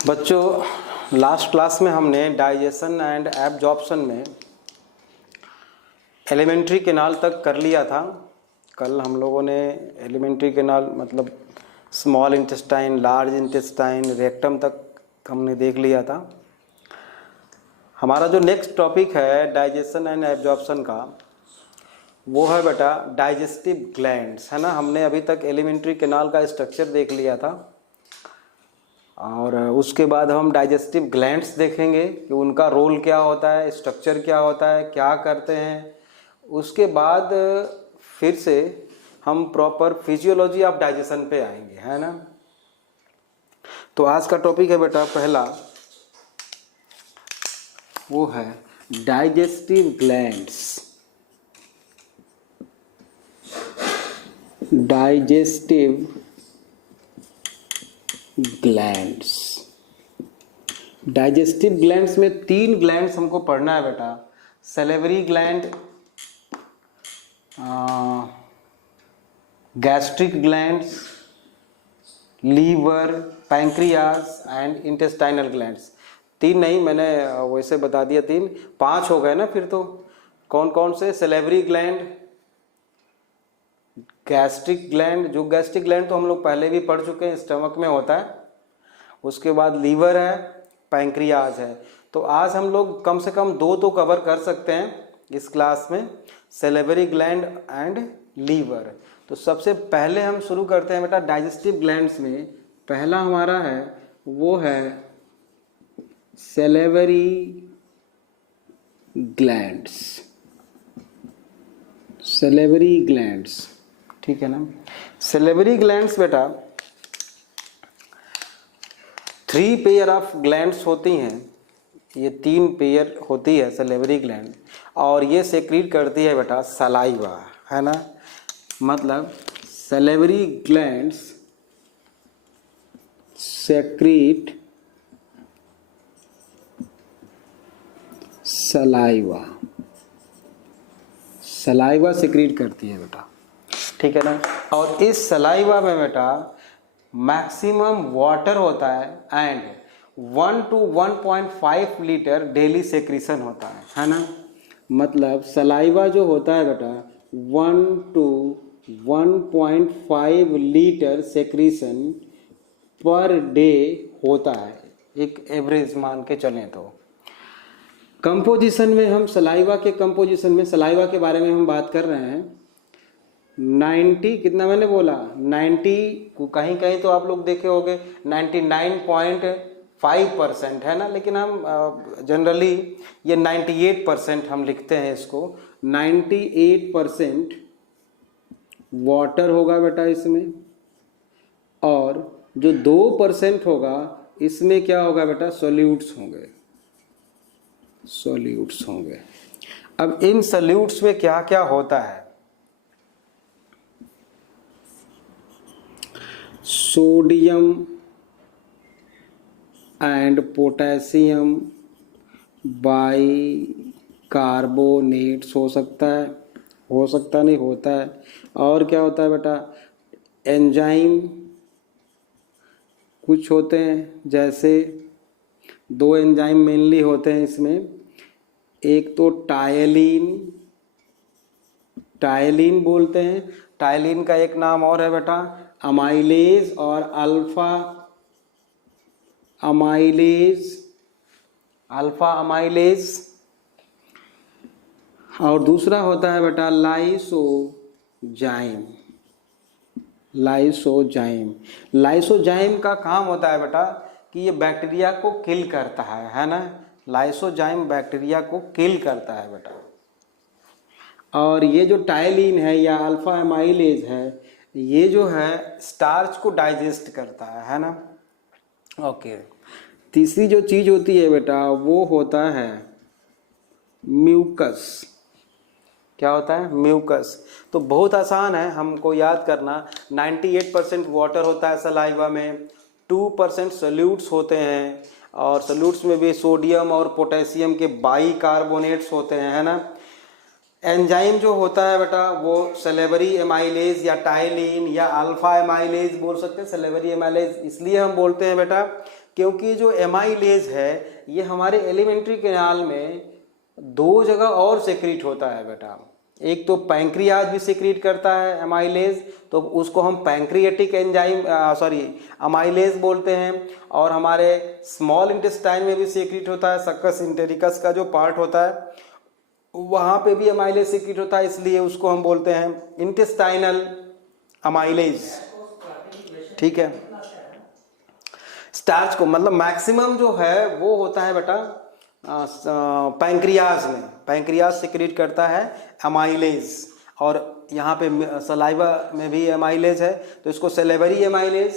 बच्चों, last class में हमने डाइजेशन एंड एब्जॉर्प्शन में एलिमेंट्री कैनाल तक कर लिया था। कल हम लोगों ने एलिमेंट्री कैनाल मतलब small intestine, large intestine, rectum तक हमने देख लिया था। हमारा जो नेक्स्ट टॉपिक है डाइजेशन एंड एब्जॉर्प्शन का, वो है बेटा डाइजेस्टिव ग्लैंड्स, है ना। हमने अभी तक एलिमेंट्री कैनाल का स्ट्रक्चर देख लिया था और उसके बाद हम डाइजेस्टिव ग्लैंड्स देखेंगे कि उनका रोल क्या होता है, स्ट्रक्चर क्या होता है, क्या करते हैं। उसके बाद फिर से हम प्रॉपर फिजियोलॉजी ऑफ डाइजेशन पे आएंगे, है ना। तो आज का टॉपिक है बेटा पहला, वो है digestive glands. Digestive glands, digestive glands में 3 ग्लैंड्स हमको पढ़ना है बेटा। Salivary gland, gastric glands, liver, pancreas and intestinal glands. 3 नहीं, मैंने वैसे बता दिया 3, 5 हो गए ना। फिर तो कौन कौन से? सैलिवरी ग्लैंड, गैस्ट्रिक ग्लैंड, जो गैस्ट्रिक ग्लैंड तो हम लोग पहले भी पढ़ चुके हैं, स्टमक में होता है। उसके बाद लीवर है, पैंक्रियाज है। तो आज हम लोग कम से कम 2 तो कवर कर सकते हैं इस क्लास में, सैलिवरी ग्लैंड एंड लीवर। तो सबसे पहले हम शुरू करते हैं बेटा डाइजेस्टिव ग्लैंड्स में। पहला हमारा है वो है सैलिवरी ग्लैंड्स। सैलिवरी ग्लैंड्स, ठीक है ना। सैलिवरी ग्लैंड्स बेटा 3 पेयर ऑफ ग्लैंड्स होती हैं। ये 3 पेयर होती है सैलिवरी ग्लैंड, और ये सेक्रीट करती है बेटा सलाइवा, है ना। मतलब salivary glands secrete saliva, saliva secrete करती है बेटा, ठीक है ना। और इस सलाइवा में बेटा मैक्सिमम वाटर होता है and 1 to 1.5 litre daily secretion होता है ना। मतलब सलाइवा जो होता है बेटा 1 to 1.5 litre secretion per day होता है, एक एवरेज मान के चलें तो। कंपोजिशन में हम सलाइवा के कंपोजिशन में, सलाइवा के बारे में हम बात कर रहे हैं। 90 कितना मैंने बोला, 90, कहीं कहीं तो आप लोग देखे होंगे 99.5% है ना, लेकिन हम जनरली ये 98% हम लिखते हैं इसको। 98% वाटर होगा बेटा इसमें, और जो 2% होगा इसमें क्या होगा बेटा, सॉल्यूट्स होंगे, सॉल्यूट्स होंगे। अब इन सॉल्यूट्स में क्या क्या होता है? सोडियम एंड पोटेशियम बाइकार्बोनेट्स हो सकता है, हो सकता नहीं, होता है। और क्या होता है बेटा, एंजाइम कुछ होते हैं, जैसे 2 एंजाइम मेनली होते हैं इसमें। एक तो टायलिन, टायलिन बोलते हैं। टायलिन का एक नाम और है बेटा अमाइलेज और अल्फा अमाइलेज, अल्फा अमाइलेज। और दूसरा होता है बेटा लाइसोजाइम, लाइसोजाइम। लाइसोजाइम का काम होता है बेटा कि ये बैक्टीरिया को किल करता है ना। लाइसोजाइम बैक्टीरिया को किल करता है बेटा। और ये जो टायलिन है या अल्फा अमाइलेज है, ये जो है स्टार्च को डाइजेस्ट करता है ना। ओके। तीसरी जो चीज होती है बेटा वो होता है म्यूकस। क्या होता है? म्यूकस। तो बहुत आसान है हमको याद करना। 98% वाटर होता है सलाइवा में, 2% सोल्यूट्स होते हैं, और सोल्यूट्स में भी सोडियम और पोटेशियम के बाइकार्बोनेट्स होते हैं, है ना। एंजाइम जो होता है बेटा वो सैलिवरी एमाइलेज या टाइलिन या अल्फा एमाइलेज बोल सकते हैं। सैलिवरी एमाइलेज इसलिए हम बोलते हैं बेटा क्योंकि जो एमाइलेज है ये हमारे एलिमेंट्री कैनाल में दो जगह और सेक्रेट होता है बेटा। एक तो पैंक्रियाज भी सेक्रेट करता है एमाइलेज, तो उसको हम पैंक्रियाटिक एंजाइम अमाइलेज बोलते हैं। और हमारे स्मॉल इंटेस्टाइन में भी सेक्रेट होता है, सक्कस इंटेरिकस का जो पार्ट होता है वहाँ पे भी अमाइलेज सेक्रेट होता है, इसलिए उसको हम बोलते हैं इंटेस्टाइनल अमाइलेज। ठीक है, स्टार्च को मतलब मैक्सिमम जो है वो होता है बेटा पैंक्रियाज में, पैंक्रियाज सेक्रेट करता है अमाइलेज। और यहाँ पे सलाइवा में भी एमाइलेज है, तो इसको salivary amylase,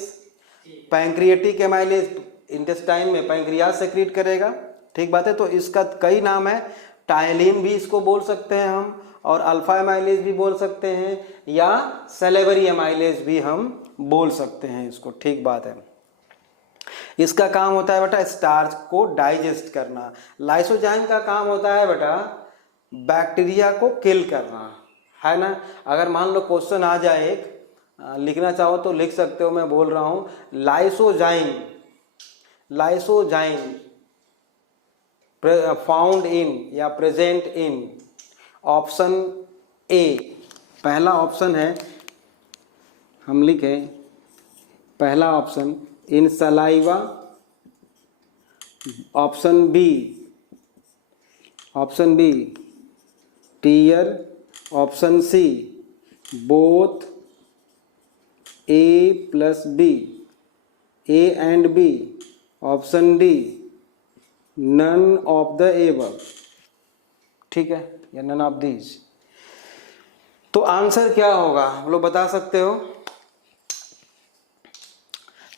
pancreatic amylase intestine में पैंक्रियाज सेक्रेट करेगा। ठीक बात है, तो इसका कई नाम है, टायलिन भी इसको बोल सकते हैं हम, और अल्फा एमाइलेज भी बोल सकते हैं, या सेलेवरी एमाइलेज भी हम बोल सकते हैं इसको। ठीक बात है, इसका काम होता है बेटा स्टार्च को डाइजेस्ट करना। लाइसोजाइम का काम होता है बेटा बैक्टीरिया को किल करना, है ना। अगर मान लो क्वेश्चन आ जाए एक, लिखना चाहो तो लिख सकते हो, मैं बोल रहा हूँ लाइसोजाइम, लाइसोजाइम फाउंड इन या प्रेजेंट इन ऑप्शन ए, पहला ऑप्शन है, हम लिखे पहला option in saliva, option B tear, option C both A plus B, A and B, option D none of the above. ठीक है, या नन ऑफ दीज। तो आंसर क्या होगा आप लोग बता सकते हो?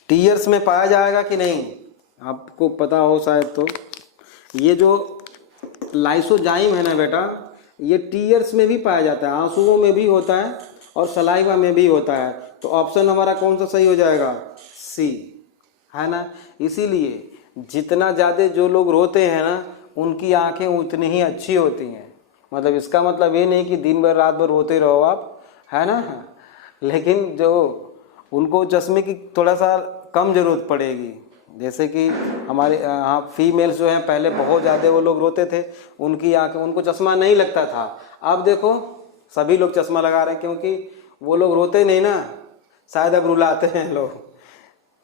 टीयर्स में पाया जाएगा कि नहीं, आपको पता हो शायद। तो ये जो लाइसोजाइम है ना बेटा, ये टीयर्स में भी पाया जाता है, आंसुओं में भी होता है और सलाइवा में भी होता है। तो ऑप्शन हमारा कौन सा सही हो जाएगा? सी, है ना। इसीलिए जितना ज़्यादा जो लोग रोते हैं ना, उनकी आंखें उतनी ही अच्छी होती हैं। मतलब इसका मतलब ये नहीं कि दिन भर रात भर रोते रहो आप, है ना, लेकिन जो उनको चश्मे की थोड़ा सा कम ज़रूरत पड़ेगी। जैसे कि हमारे यहाँ फीमेल्स जो हैं पहले बहुत ज़्यादा वो लोग रोते थे, उनकी आंखें, उनको चश्मा नहीं लगता था। अब देखो सभी लोग चश्मा लगा रहे हैं, क्योंकि वो लोग रोते नहीं ना, शायद अब रुलाते हैं लोग।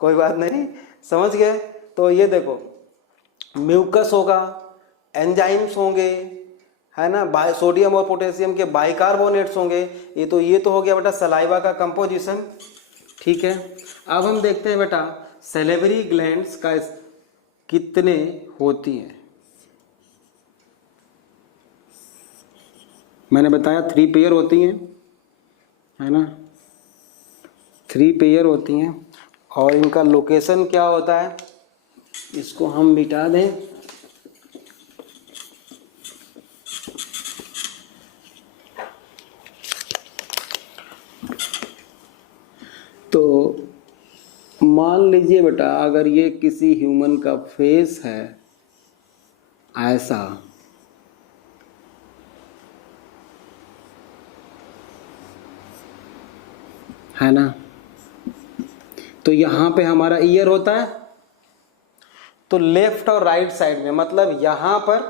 कोई बात नहीं, समझ गए। तो ये देखो म्यूकस होगा, एंजाइम्स होंगे, है ना, सोडियम और पोटेशियम के बाइकार्बोनेट्स होंगे। ये तो हो गया बेटा सलाइवा का कंपोजिशन। ठीक है, अब हम देखते हैं बेटा सेलेवरी ग्लैंड्स का कितने होती हैं। मैंने बताया 3 पेयर होती हैं, है ना, 3 पेयर होती हैं। और इनका लोकेशन क्या होता है, इसको हम मिटा दें। तो मान लीजिए बेटा अगर ये किसी ह्यूमन का फेस है ऐसा, है ना, तो यहाँ पे हमारा ईयर होता है। तो लेफ्ट और राइट साइड में, मतलब यहाँ पर,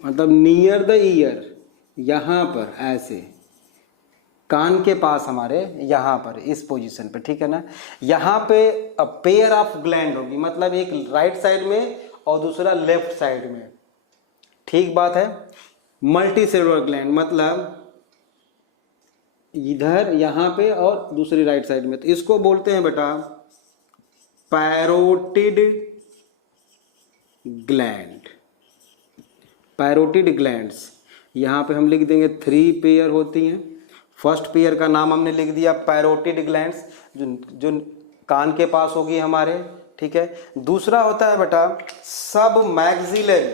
मतलब नियर द ईयर, यहाँ पर ऐसे कान के पास हमारे, यहाँ पर इस पोजीशन पे, ठीक है ना। यहाँ पे पेयर ऑफ ग्लैंड होगी, मतलब एक राइट साइड में और दूसरा लेफ्ट साइड में। ठीक बात है। मल्टी सेलुलर ग्लैंड मतलब इधर यहाँ पे और दूसरी राइट साइड में। तो इसको बोलते हैं बेटा पैरोटिड ग्लैंड, पैरोटिड ग्लैंड्स। यहाँ पे हम लिख देंगे 3 पेयर होती हैं। फर्स्ट पेयर का नाम हमने लिख दिया पैरोटिड ग्लैंड्स, जो कान के पास होगी हमारे, ठीक है। दूसरा होता है बेटा सब मैक्सिलरी,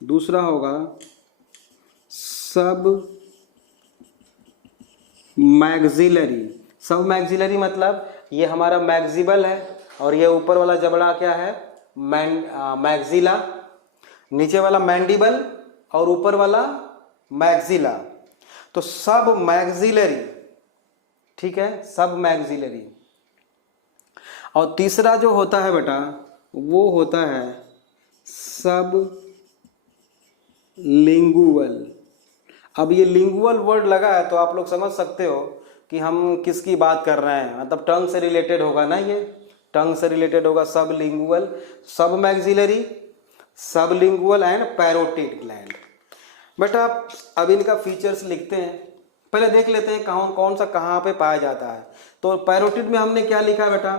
दूसरा होगा सब मैक्सिलरी। सब मैक्सिलरी मतलब ये हमारा मैक्सिबल है और ये ऊपर वाला जबड़ा क्या है, मैक्सिला, नीचे वाला मैंडिबल और ऊपर वाला मैक्सिला। तो सब मैक्सिलरी ठीक है, सब मैक्सिलरी। और तीसरा जो होता है बेटा वो होता है सब लिंगुअल। अब ये लिंगुअल वर्ड लगा है तो आप लोग समझ सकते हो कि हम किसकी बात कर रहे हैं, मतलब टंग से रिलेटेड होगा ना, ये टंग से रिलेटेड होगा। सब लिंगुअल, सब मैक्सिलरी, सब लिंगुअल एंड पैरोटिड ग्लैंड। बेटा अब इनका फीचर्स लिखते हैं, पहले देख लेते हैं कौन सा कहाँ पे पाया जाता है। तो पैरोटिड में हमने क्या लिखा बेटा,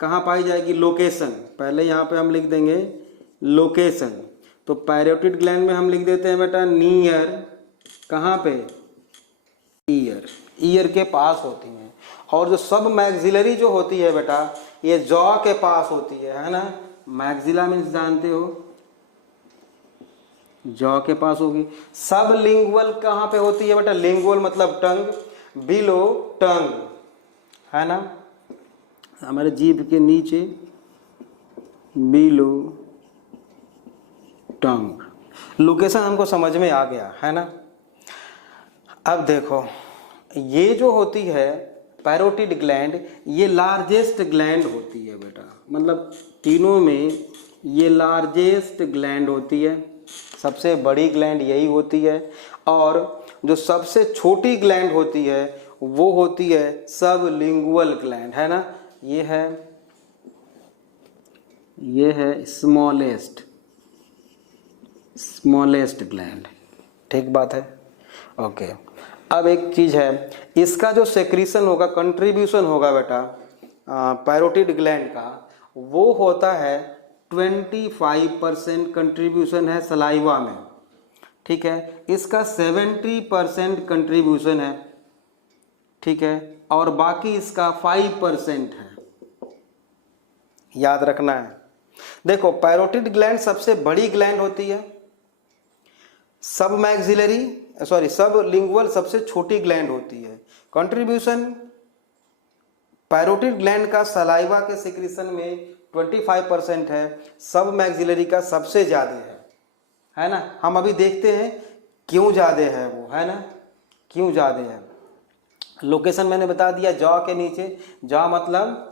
कहाँ पाई जाएगी, लोकेशन। पहले यहाँ पे हम लिख देंगे लोकेशन। तो पैरोटिड ग्लैंड में हम लिख देते हैं बेटा नियर, कहाँ पे, ईयर, ईयर के पास होती हैं। और जो सब मैक्सिलरी जो होती है बेटा ये जॉ के पास होती है ना। मैक्सिला मीन्स जानते हो, जॉ के पास होगी। सब लिंगुअल कहाँ पे होती है बेटा, लिंगुअल मतलब टंग, बिलो टंग, है ना, हमारे जीभ के नीचे, बिलो टंग। लोकेशन हमको समझ में आ गया है ना। अब देखो ये जो होती है पैरोटिड ग्लैंड, ये लार्जेस्ट ग्लैंड होती है बेटा, मतलब तीनों में ये लार्जेस्ट ग्लैंड होती है, सबसे बड़ी ग्लैंड यही होती है। और जो सबसे छोटी ग्लैंड होती है वो होती है सब लिंगुअल ग्लैंड, है ना। ये है स्मॉलेस्ट ग्लैंड, ठीक बात है, ओके। अब एक चीज है, इसका जो सेक्रीशन होगा, कंट्रीब्यूशन होगा बेटा पैरोटिड ग्लैंड का, वो होता है 25% कंट्रीब्यूशन है सलाइवा में, ठीक है। इसका 70% कंट्रीब्यूशन है, ठीक है, और बाकी इसका 5% है, याद रखना है। देखो पैरोटिड ग्लैंड सबसे बड़ी ग्लैंड होती है, सब मैक्सिलरी सब लिंगुअल सबसे छोटी ग्लैंड होती है। कंट्रीब्यूशन पैरोटिड ग्लैंड का सलाइवा के सिक्रीशन में 25% है, सब मैक्सिलरी का सबसे ज़्यादा है ना। हम अभी देखते हैं क्यों ज़्यादा है वो, है ना, क्यों ज़्यादा है। लोकेशन मैंने बता दिया, जॉ के नीचे, जॉ मतलब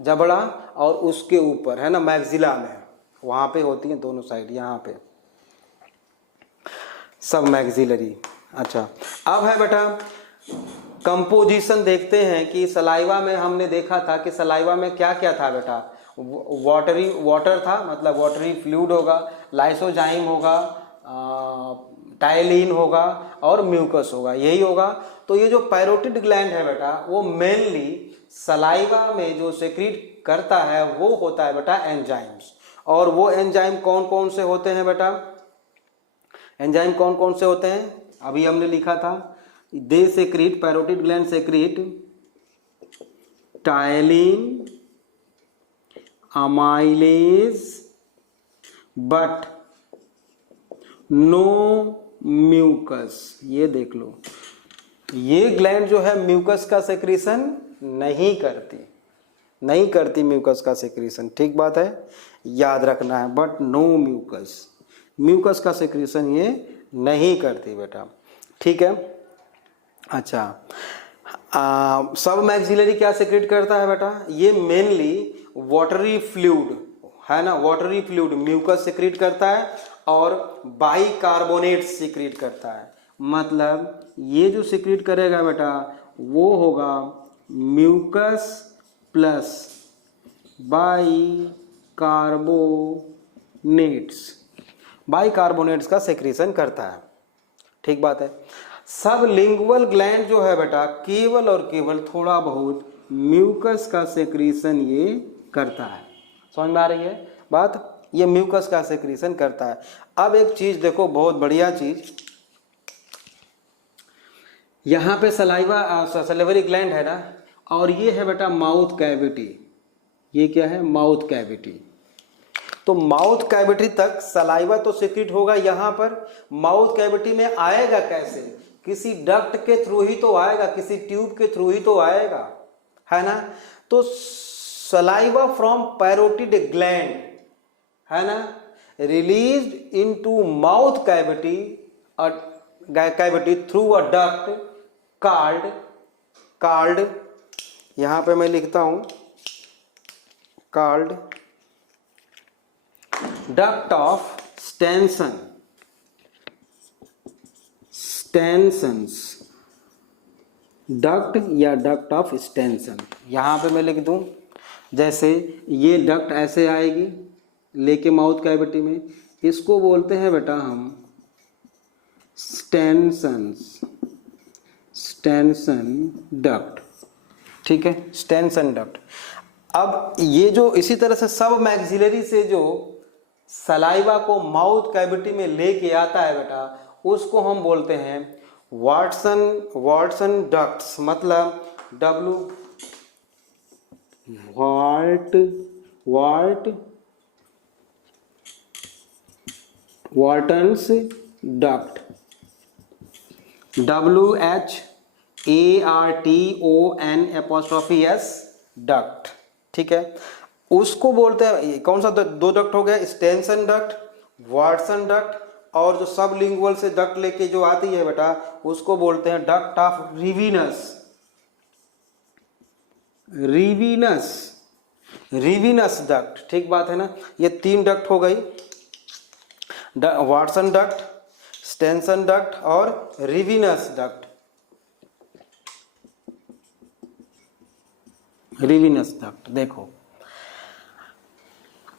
जबड़ा, और उसके ऊपर है ना मैक्सिला में, वहाँ पे होती हैं दोनों साइड, यहाँ पे सब मैक्सिलरी। अच्छा अब है बेटा कंपोजिशन, देखते हैं कि सलाइवा में हमने देखा था कि सलाइवा में क्या क्या था बेटा, वाटर था, मतलब वाटरी फ्लूइड होगा, लाइसोजाइम होगा, टाइलिन होगा और म्यूकस होगा, यही होगा। तो ये जो पैरोटिड ग्लैंड है बेटा वो मेनली सलाइवा में जो सेक्रीट करता है वो होता है बेटा एंजाइम्स। और वो एंजाइम कौन कौन से होते हैं बेटा, एंजाइम कौन कौन से होते हैं, अभी हमने लिखा था, they secrete, parotid gland secrete ptyalin, amylase, but no mucus. ये देख लो, ये ग्लैंड जो है म्यूकस का सेक्रीशन नहीं करती म्यूकस का सेक्रीशन, ठीक बात है, याद रखना है, बट नो म्यूकस का सेक्रीशन ये नहीं करती बेटा, ठीक है। अच्छा सब मैक्सिलरी क्या सेक्रेट करता है बेटा, ये मेनली वाटरी फ्लूइड, है ना, वाटरी फ्लूइड म्यूकस सेक्रेट करता है और बाइकार्बोनेट सेक्रेट करता है। मतलब ये जो सेक्रेट करेगा बेटा वो होगा म्यूकस प्लस बाइकार्बोनेट्स का सेक्रेशन करता है, ठीक बात है। सब लिंगुअल ग्लैंड जो है बेटा केवल और केवल थोड़ा बहुत म्यूकस का सेक्रेशन ये करता है, समझ में आ रही है बात, ये म्यूकस का सेक्रेशन करता है। अब एक चीज देखो, बहुत बढ़िया चीज, यहाँ पे सलाइवरी ग्लैंड है ना, और ये है बेटा माउथ कैविटी, ये क्या है, माउथ कैविटी। तो माउथ कैविटी तक सलाइवा तो सेक्रेट होगा, यहाँ पर माउथ कैविटी में आएगा कैसे, किसी डक्ट के थ्रू ही तो आएगा, किसी ट्यूब के थ्रू ही तो आएगा, है ना। तो सलाइवा फ्रॉम पैरोटिड ग्लैंड, है ना, released into mouth cavity through a duct called called, यहाँ पे मैं लिखता हूँ called duct of Stensen, Stensen's, duct या डक्ट ऑफ स्टेंसन। यहाँ पे मैं लिख दूँ, जैसे ये डक्ट ऐसे आएगी लेके माउथ कैविटी में, इसको बोलते हैं बेटा हम स्टेंसन्स, स्टेंसन डक्ट, ठीक है, स्टेंसन डक्ट। अब ये जो इसी तरह से सब मैक्सिलरी से जो सलाइवा को माउथ कैविटी में लेके आता है बेटा, उसको हम बोलते हैं वाटसन डक्ट्स, मतलब वाटन्स डक्ट, WHARTONS डक्ट, ठीक है। उसको बोलते हैं, कौन सा दो डक्ट हो गया, स्टेंसन डक्ट, वाटसन डक्ट, और जो सब लिंगुअल से डक्ट लेके जो आती है बेटा, उसको बोलते हैं डक्ट ऑफ रिवीनस, रिवीनस डक्ट, ठीक बात है ना। ये 3 डक्ट हो गई, वाटसन डक्ट, स्टेंसन डक्ट और रिवीनस डक्ट, रिवीनस डक्ट। देखो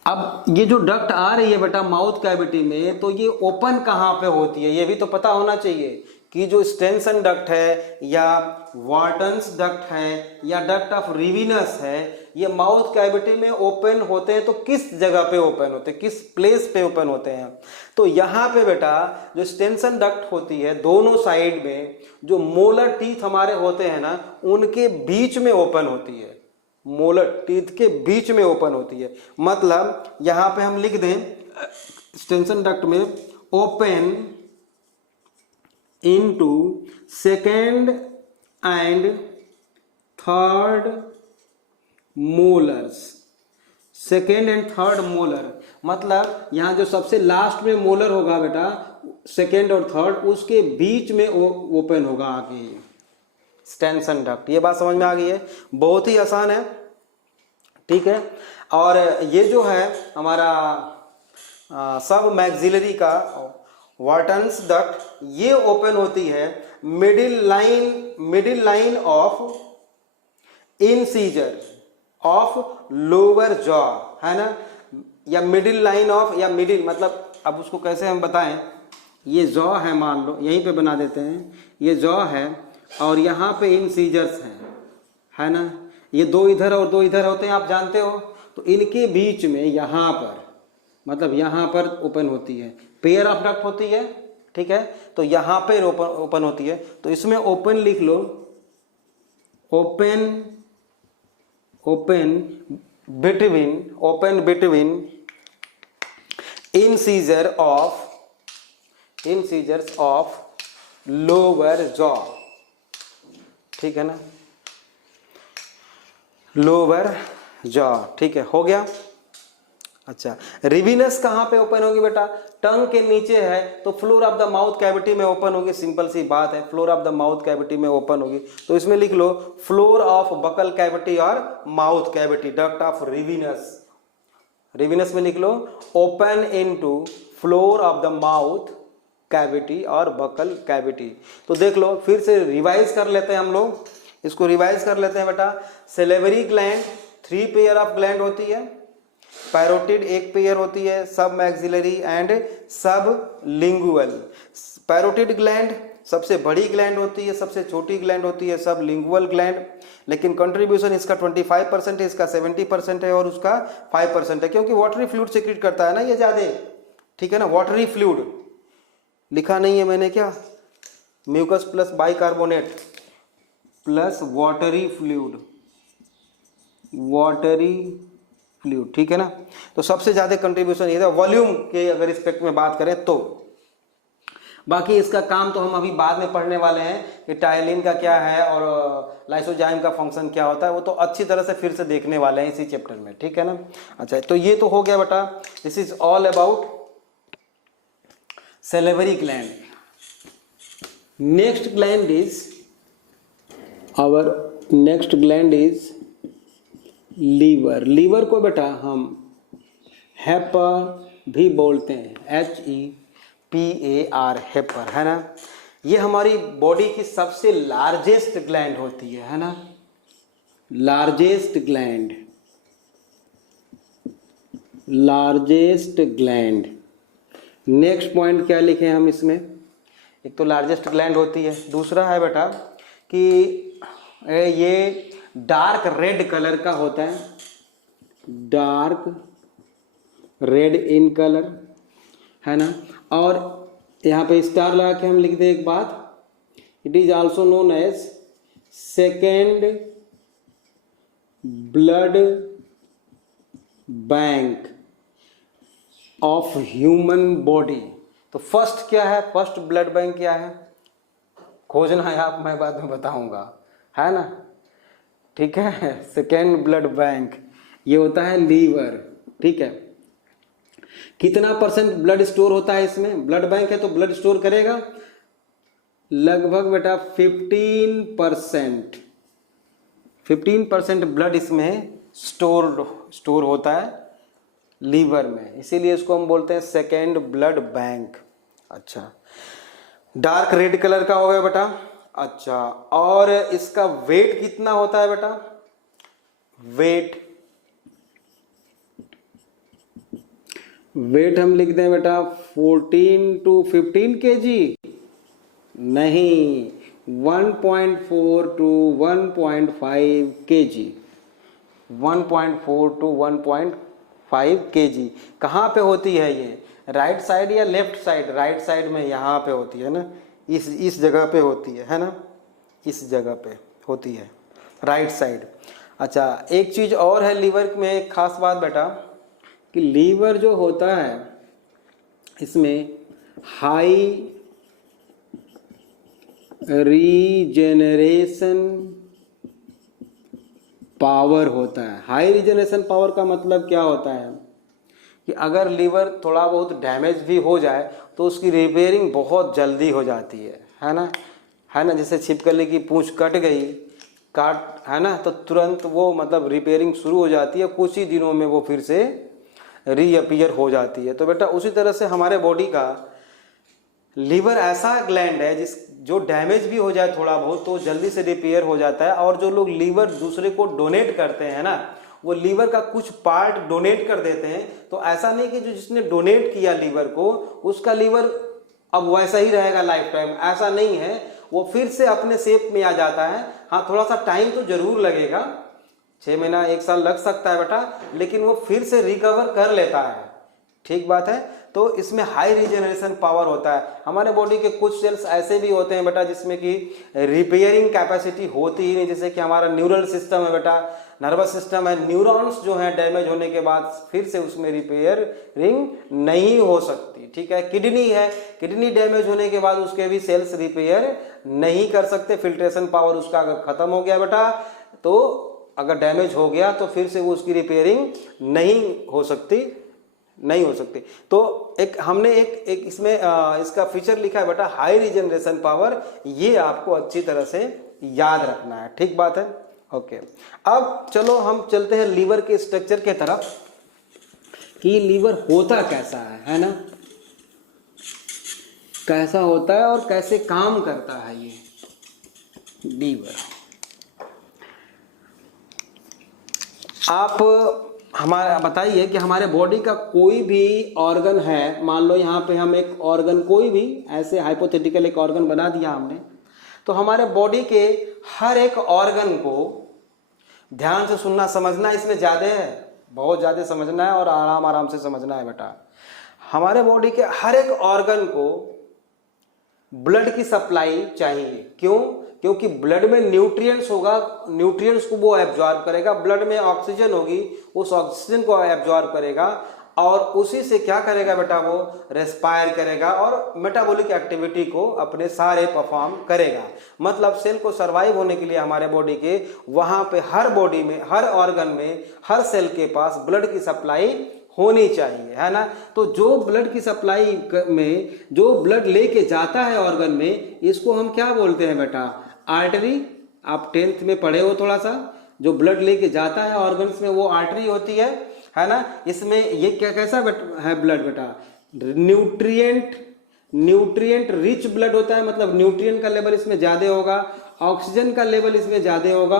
अब ये जो डक्ट आ रही है बेटा माउथ कैविटी में, तो ये ओपन कहाँ पे होती है, ये भी तो पता होना चाहिए कि जो स्टेंसन डक्ट है या वाटन्स डक्ट है या डक्ट ऑफ रिवीनस है, ये माउथ कैविटी में ओपन होते हैं तो किस जगह पे ओपन होते हैं, किस प्लेस पे ओपन होते हैं। तो यहाँ पे बेटा जो स्टेंसन डक्ट होती है, दोनों साइड में जो मोलर टीथ हमारे होते हैं ना, उनके बीच में ओपन होती है, मोलर टीथ के बीच में ओपन होती है। मतलब यहां पे हम लिख दें स्टेंसन डक्ट में open into second and third molars, second and third molar, मतलब यहां जो सबसे लास्ट में मोलर होगा बेटा, सेकेंड और थर्ड, उसके बीच में ओपन होगा आगे स्टेंसन डक्ट। ये बात समझ में आ गई है, बहुत ही आसान है, ठीक है। और ये जो है हमारा सब मैक्सिलरी का वाटन्स डक्ट, ये ओपन होती है middle line of incisor of lower jaw, है ना, या मिडिल लाइन ऑफ, या मिडिल मतलब अब उसको कैसे हम बताएं, ये जॉ है, मान लो यहीं पे बना देते हैं, ये जॉ है और यहाँ पे इंसीजर्स हैं, है ना, ये 2 इधर और 2 इधर होते हैं, आप जानते हो। तो इनके बीच में यहाँ पर, मतलब यहाँ पर ओपन होती है, पेयर ऑफ डक्ट होती है, ठीक है। तो यहाँ पे ओपन होती है, तो इसमें ओपन लिख लो, open between incisors of lower jaw, ठीक है ना, लोअर जॉ, ठीक है, हो गया। अच्छा, रिवीनस कहाँ पे ओपन होगी बेटा, टंग के नीचे है तो floor of the mouth cavity में ओपन होगी, सिंपल सी बात है, floor of the mouth cavity में ओपन होगी। तो इसमें लिख लो फ्लोर ऑफ बकल कैविटी और mouth cavity, duct of Rivinus, Rivinus में लिख लो open into floor of the mouth cavity और बकल कैविटी। तो देख लो, फिर से रिवाइज कर लेते हैं हम लोग, इसको रिवाइज कर लेते हैं बेटा। Salivary gland 3 pair of gland होती है, पैरोटिड 1 पेयर होती है, सब मैक्सिलरी एंड सब लिंगुअल। पैरोटिड ग्लैंड सबसे बड़ी ग्लैंड होती है, सबसे छोटी ग्लैंड होती है सब लिंगुअल ग्लैंड, लेकिन कंट्रीब्यूशन इसका 25% है, इसका 70% है और उसका 5% है, क्योंकि वाटरी फ्लूइड सीक्रेट करता है ना ये ज्यादा, ठीक है ना। वाटरी फ्लूइड लिखा नहीं है मैंने क्या, mucus plus bicarbonate plus watery fluid, ठीक है ना। तो सबसे ज्यादा कंट्रीब्यूशन ये था वॉल्यूम के अगर रिस्पेक्ट में बात करें तो। बाकी इसका काम तो हम अभी बाद में पढ़ने वाले हैं कि टायलिन का क्या है और लाइसोजाइम का फंक्शन क्या होता है, वो तो अच्छी तरह से फिर से देखने वाले हैं इसी चैप्टर में, ठीक है ना। अच्छा, तो ये तो हो गया बेटा, this is all about salivary gland. Next gland is our next gland is liver. Liver को बेटा हम हेपर भी बोलते हैं, HEPAR, हेपर, है ना। ये हमारी बॉडी की सबसे लार्जेस्ट ग्लैंड होती है ना, largest gland, largest gland. Next point क्या लिखे हम इसमें, एक तो लार्जेस्ट ग्लैंड होती है, दूसरा है बेटा कि ये डार्क रेड कलर का होता है, डार्क रेड इन कलर, है ना। और यहाँ पे स्टार लगा के हम लिख दें एक बात, it is also known as second blood bank of human body. तो फर्स्ट क्या है, फर्स्ट ब्लड बैंक क्या है, खोजना है आप, मैं बाद में बताऊंगा, है ना, ठीक है। सेकेंड ब्लड बैंक ये होता है लीवर, ठीक है। कितना परसेंट ब्लड स्टोर होता है इसमें, ब्लड बैंक है तो ब्लड स्टोर करेगा लगभग बेटा 15%, 15% ब्लड इसमें स्टोर होता है लीवर में, इसीलिए इसको हम बोलते हैं सेकेंड ब्लड बैंक। अच्छा, डार्क रेड कलर का हो गया बेटा। अच्छा, और इसका वेट कितना होता है बेटा, वेट हम लिख दें बेटा 14 to 15 kg, नहीं 1.4 to 1.5 kg, 1.4 to 1.5 kg। कहाँ पे होती है ये, राइट साइड या लेफ्ट साइड, राइट साइड में यहाँ पे होती है ना, इस जगह पे होती है ना, इस जगह पे होती है, राइट साइड। अच्छा, एक चीज़ और है लीवर में, एक खास बात बेटा कि लीवर जो होता है इसमें हाई रीजेनरेशन पावर होता है। हाई रीजेनरेशन पावर का मतलब क्या होता है कि अगर लीवर थोड़ा बहुत डैमेज भी हो जाए तो उसकी रिपेयरिंग बहुत जल्दी हो जाती है ना, है ना। जैसे छिपकली की पूंछ कट गई, है ना, तो तुरंत वो मतलब रिपेयरिंग शुरू हो जाती है, कुछ ही दिनों में वो फिर से रीअपीयर हो जाती है। तो बेटा उसी तरह से हमारे बॉडी का लीवर ऐसा ग्लैंड है जो डैमेज भी हो जाए थोड़ा बहुत तो जल्दी से रिपेयर हो जाता है। और जो लोग लीवर दूसरे को डोनेट करते हैं ना, वो लीवर का कुछ पार्ट डोनेट कर देते हैं। तो ऐसा नहीं कि जो जिसने डोनेट किया लीवर को उसका लीवर अब वैसा ही रहेगा लाइफ टाइम, ऐसा नहीं है, वो फिर से अपने शेप में आ जाता है। हाँ, थोड़ा सा टाइम तो जरूर लगेगा, 6 महीना 1 साल लग सकता है बेटा, लेकिन वो फिर से रिकवर कर लेता है, ठीक बात है। तो इसमें हाई रीजनरेशन पावर होता है। हमारे बॉडी के कुछ सेल्स ऐसे भी होते हैं बेटा जिसमें कि रिपेयरिंग कैपेसिटी होती ही नहीं, जैसे कि हमारा न्यूरल सिस्टम है बेटा, नर्वस सिस्टम है, न्यूरॉन्स जो है डैमेज होने के बाद फिर से उसमें रिपेयरिंग नहीं हो सकती, ठीक है। किडनी है, किडनी डैमेज होने के बाद उसके भी सेल्स रिपेयर नहीं कर सकते, फिल्ट्रेशन पावर उसका अगर खत्म हो गया बेटा, तो अगर डैमेज हो गया तो फिर से वो उसकी रिपेयरिंग नहीं हो सकती। तो हमने एक इसमें इसका फीचर लिखा है बेटा हाई रीजनरेशन पावर, ये आपको अच्छी तरह से याद रखना है, ठीक बात है। ओके, अब चलो हम चलते हैं लीवर के स्ट्रक्चर के तरफ कि लीवर होता कैसा है ना, कैसा होता है और कैसे काम करता है ये लीवर। आप हमारा बताइए कि हमारे बॉडी का कोई भी ऑर्गन है, मान लो यहाँ पे हम एक ऑर्गन, कोई भी ऐसे हाइपोथेटिकल एक ऑर्गन बना दिया हमने, तो हमारे बॉडी के हर एक ऑर्गन को ध्यान से सुनना समझना, इसमें ज़्यादा है, बहुत ज़्यादा समझना है और आराम आराम से समझना है बेटा। हमारे बॉडी के हर एक ऑर्गन को ब्लड की सप्लाई चाहिए, क्यों? क्योंकि ब्लड में न्यूट्रिएंट्स होगा, न्यूट्रिएंट्स को वो एब्जॉर्ब करेगा, ब्लड में ऑक्सीजन होगी, उस ऑक्सीजन को एब्जॉर्ब करेगा और उसी से क्या करेगा बेटा, वो रेस्पायर करेगा और मेटाबॉलिक एक्टिविटी को अपने सारे परफॉर्म करेगा। मतलब सेल को सर्वाइव होने के लिए हमारे बॉडी के वहाँ पे हर बॉडी में, हर ऑर्गन में, हर सेल के पास ब्लड की सप्लाई होनी चाहिए, है ना। तो जो ब्लड की सप्लाई में जो ब्लड लेके जाता है ऑर्गन में, इसको हम क्या बोलते हैं बेटा, आर्टरी, आप 10th में पढ़े हो थोड़ा सा, जो ब्लड लेके जाता है ऑर्गन्स में वो आर्टरी होती है ना। इसमें ये क्या कैसा है ब्लड बेटा, न्यूट्रिएंट रिच ब्लड होता है, मतलब न्यूट्रिएंट का लेवल इसमें ज्यादा होगा, ऑक्सीजन का लेवल इसमें ज्यादा होगा,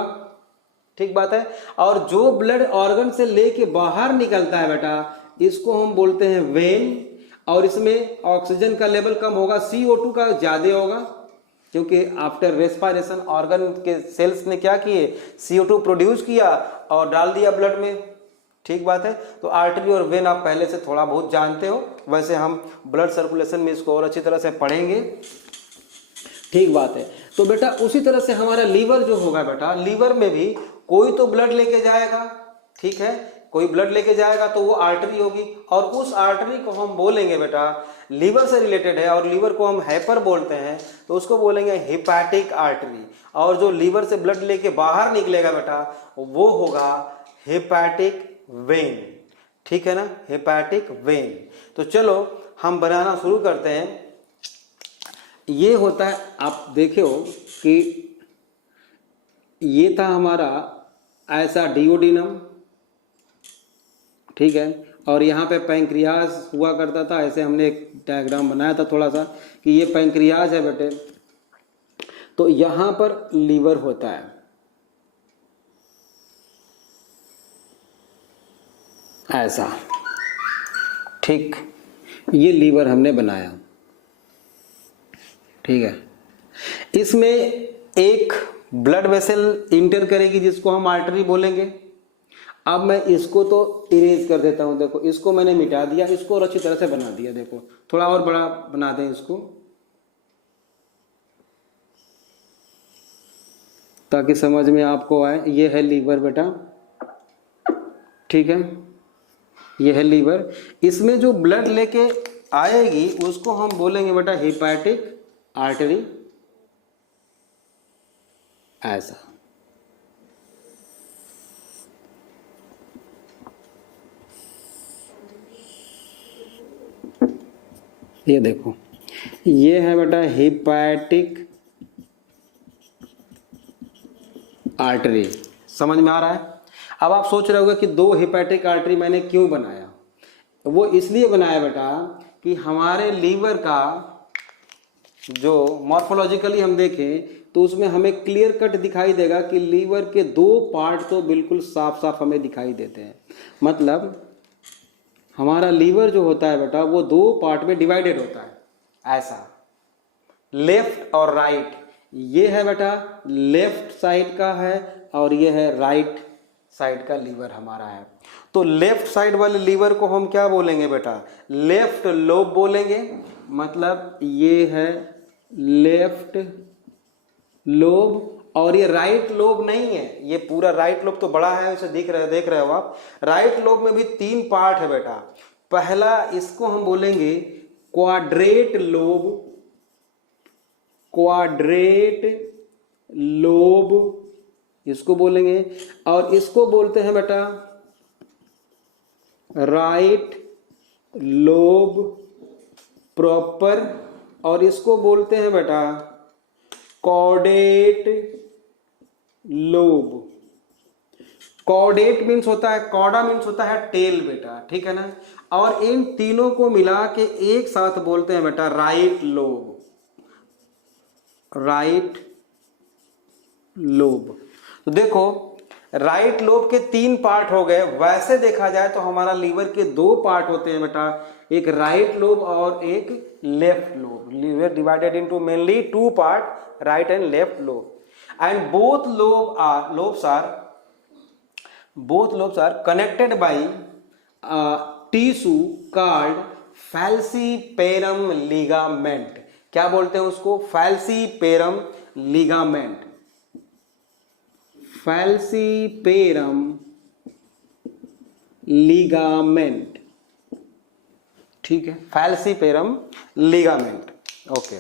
ठीक बात है। और जो ब्लड ऑर्गन से लेके बाहर निकलता है बेटा, इसको हम बोलते हैं वेन, और इसमें ऑक्सीजन का लेवल कम होगा, CO2 का ज्यादा होगा, क्योंकि आफ्टर रेस्पिरेशन ऑर्गन के सेल्स ने क्या किए, CO2 प्रोड्यूस किया और डाल दिया ब्लड में, ठीक बात है। तो आर्टरी और वेन आप पहले से थोड़ा बहुत जानते हो, वैसे हम ब्लड सर्कुलेशन में इसको और अच्छी तरह से पढ़ेंगे, ठीक बात है। तो बेटा उसी तरह से हमारा लीवर जो होगा बेटा, लीवर में भी कोई तो ब्लड लेके जाएगा, ठीक है, कोई ब्लड लेके जाएगा तो वो आर्टरी होगी, और उस आर्टरी को हम बोलेंगे बेटा, लीवर से रिलेटेड है और लीवर को हम हेपर बोलते हैं, तो उसको बोलेंगे हेपाटिक आर्टरी। और जो लीवर से ब्लड लेके बाहर निकलेगा बेटा, वो होगा हेपाटिक वेन, ठीक है ना, हेपाटिक वेन। तो चलो हम बनाना शुरू करते हैं। ये होता है, आप देखे हो कि ये था हमारा ऐसा डिओडिनम, ठीक है, और यहाँ पे पैंक्रियाज हुआ करता था, ऐसे हमने एक डायग्राम बनाया था थोड़ा सा कि ये पैंक्रियाज है बेटे, तो यहाँ पर लीवर होता है ऐसा, ठीक, ये लीवर हमने बनाया, ठीक है। इसमें एक ब्लड वेसल इंटर करेगी जिसको हम आर्टरी बोलेंगे। अब मैं इसको तो इरेज कर देता हूं, देखो इसको मैंने मिटा दिया, इसको और अच्छी तरह से बना दिया, देखो थोड़ा और बड़ा बना दें इसको ताकि समझ में आपको आए। ये है लीवर बेटा, ठीक है, ये है लीवर। इसमें जो ब्लड लेके आएगी उसको हम बोलेंगे बेटा हेपाटिक आर्टरी, ऐसा, ये देखो ये है बेटा हेपाटिक आर्टरी, समझ में आ रहा है। अब आप सोच रहे होगे कि दो हेपाटिक आर्टरी मैंने क्यों बनाया, वो इसलिए बनाया बेटा कि हमारे लीवर का जो मॉर्फोलॉजिकली हम देखें तो उसमें हमें क्लियर कट दिखाई देगा कि लीवर के दो पार्ट तो बिल्कुल साफ साफ हमें दिखाई देते हैं। मतलब हमारा लीवर जो होता है बेटा वो दो पार्ट में डिवाइडेड होता है, ऐसा, लेफ्ट और राइट। ये है बेटा लेफ्ट साइड का है और ये है राइट साइड का लीवर हमारा है। तो लेफ्ट साइड वाले लीवर को हम क्या बोलेंगे बेटा, लेफ्ट लोब बोलेंगे। मतलब ये है लेफ्ट लोब, और ये राइट लोब नहीं है, ये पूरा राइट लोब तो बड़ा है, उसे देख रहे हो आप। राइट लोब में भी तीन पार्ट है बेटा। पहला इसको हम बोलेंगे क्वाड्रेट लोब, क्वाड्रेट लोब इसको बोलेंगे, और इसको बोलते हैं बेटा राइट लोब प्रॉपर, और इसको बोलते हैं बेटा कॉर्डेट लोब। कॉर्डेट मीन्स होता है, कॉर्डा मीन्स होता है टेल बेटा, ठीक है ना। और इन तीनों को मिला के एक साथ बोलते हैं बेटा राइट लोब, राइट लोब। तो देखो राइट लोब के तीन पार्ट हो गए। वैसे देखा जाए तो हमारा लीवर के दो पार्ट होते हैं बेटा, एक राइट लोब और एक left lobe. Liver divided into mainly two part, right and left lobe, and both lobes are connected by a tissue called falciparum ligament। क्या बोलते हैं उसको, falciparum ligament, falciparum ligament, ठीक है, falciparum ligament। ओके,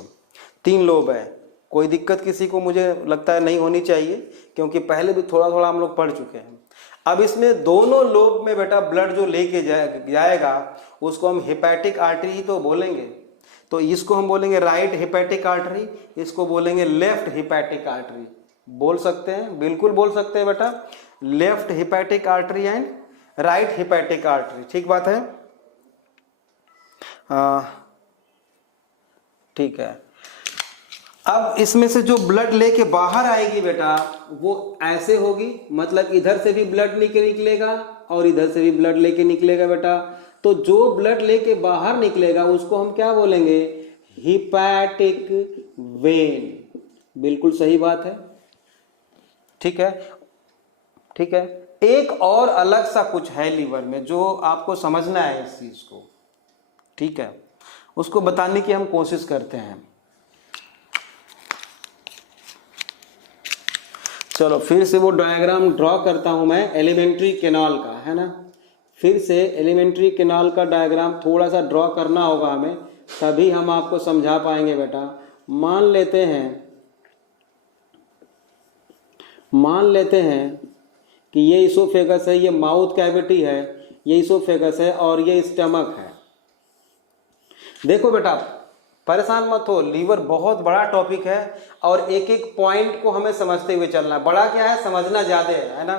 तीन lobe है, कोई दिक्कत किसी को मुझे लगता है नहीं होनी चाहिए, क्योंकि पहले भी थोड़ा थोड़ा हम लोग पढ़ चुके हैं। अब इसमें दोनों लोब में बेटा ब्लड जो लेके जाएगा उसको हम हेपेटिक आर्टरी ही तो बोलेंगे। तो इसको हम बोलेंगे राइट हेपेटिक आर्टरी, इसको बोलेंगे लेफ्ट हेपेटिक आर्टरी, बोल सकते हैं, बिल्कुल बोल सकते हैं बेटा, left hepatic artery and right hepatic artery, ठीक बात है। ठीक है। अब इसमें से जो ब्लड लेके बाहर आएगी बेटा वो ऐसे होगी, मतलब इधर से भी ब्लड निकलेगा और इधर से भी ब्लड लेके निकलेगा बेटा। तो जो ब्लड लेके बाहर निकलेगा उसको हम क्या बोलेंगे, हिपैटिक वेन। बिल्कुल सही बात है, ठीक है, ठीक है। एक और अलग सा कुछ है लीवर में जो आपको समझना है इस चीज को, ठीक है, उसको बताने की हम कोशिश करते हैं। चलो फिर से वो डायग्राम ड्रॉ करता हूं मैं एलिमेंट्री कैनाल का, है ना। फिर से एलिमेंट्री कैनाल का डायग्राम थोड़ा सा ड्रॉ करना होगा हमें, तभी हम आपको समझा पाएंगे बेटा। मान लेते हैं कि ये इसोफेगस है, ये माउथ कैविटी है, ये इसोफेगस है और ये स्टमक है। देखो बेटा परेशान मत हो, लीवर बहुत बड़ा टॉपिक है और एक एक पॉइंट को हमें समझते हुए चलना है। बड़ा क्या है, समझना ज्यादा है ना।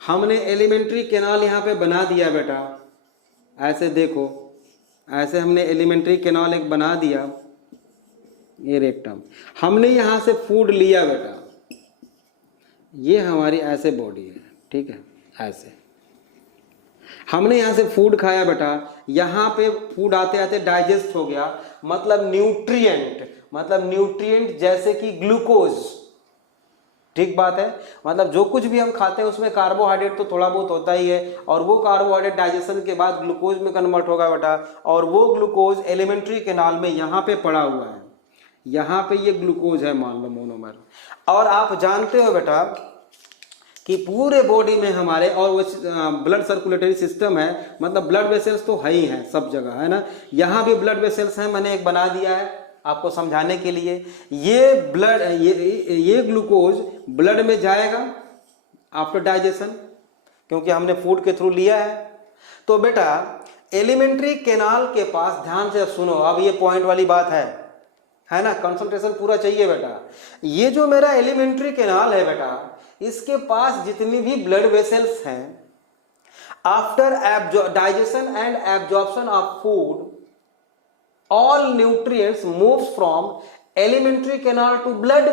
हमने एलिमेंट्री कैनाल यहाँ पे बना दिया बेटा, ऐसे देखो, ऐसे हमने एलिमेंट्री कैनाल एक बना दिया, ये रेक्टम। हमने यहाँ से फूड लिया बेटा, ये हमारी ऐसे बॉडी है, ठीक है, ऐसे हमने यहाँ से फूड खाया बेटा, यहाँ पे फूड आते आते डाइजेस्ट हो गया, मतलब न्यूट्रिएंट जैसे कि ग्लूकोज, ठीक बात है। मतलब जो कुछ भी हम खाते हैं उसमें कार्बोहाइड्रेट तो थोड़ा बहुत होता ही है, और वो कार्बोहाइड्रेट डाइजेशन के बाद ग्लूकोज में कन्वर्ट होगा बेटा, और वो ग्लूकोज एलिमेंट्री कैनाल में यहाँ पे पड़ा हुआ है, यहाँ पे ये ग्लूकोज है मान लो मोनोमर। और आप जानते हो बेटा कि पूरे बॉडी में हमारे, और वो ब्लड सर्कुलेटरी सिस्टम है, मतलब ब्लड वेसल्स तो है ही है सब जगह, है ना। यहाँ भी ब्लड वेसल्स हैं, मैंने एक बना दिया है आपको समझाने के लिए। ये ब्लड, ये ग्लूकोज ब्लड में जाएगा आफ्टर डाइजेशन, क्योंकि हमने फूड के थ्रू लिया है। तो बेटा एलिमेंट्री कैनाल के पास, ध्यान से सुनो, अब ये पॉइंट वाली बात है ना, कंसंट्रेशन पूरा चाहिए बेटा। ये जो मेरा एलिमेंट्री कैनाल है बेटा, इसके पास जितनी भी ब्लड वेसल्स हैं, after digestion and absorption of food, all nutrients moves from elementary canal to blood.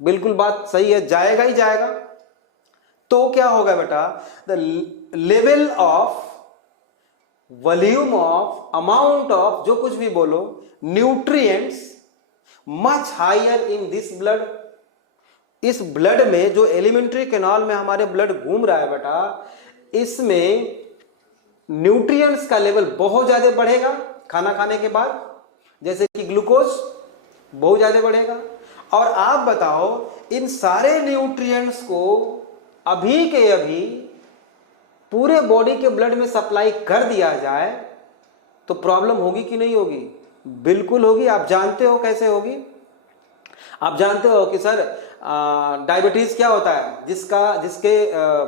बिल्कुल बात सही है, जाएगा ही जाएगा। तो क्या होगा बेटा, the level of, volume of, amount of, जो कुछ भी बोलो, nutrients much higher in this blood. इस ब्लड में, जो एलिमेंट्री कैनाल में हमारे ब्लड घूम रहा है बेटा, इसमें न्यूट्रिएंट्स का लेवल बहुत ज्यादा बढ़ेगा खाना खाने के बाद, जैसे कि ग्लूकोज बहुत ज्यादा बढ़ेगा। और आप बताओ इन सारे न्यूट्रिएंट्स को अभी के अभी पूरे बॉडी के ब्लड में सप्लाई कर दिया जाए तो प्रॉब्लम होगी कि नहीं होगी? बिल्कुल होगी। आप जानते हो कैसे होगी? आप जानते हो कि सर डायबिटीज क्या होता है, जिसके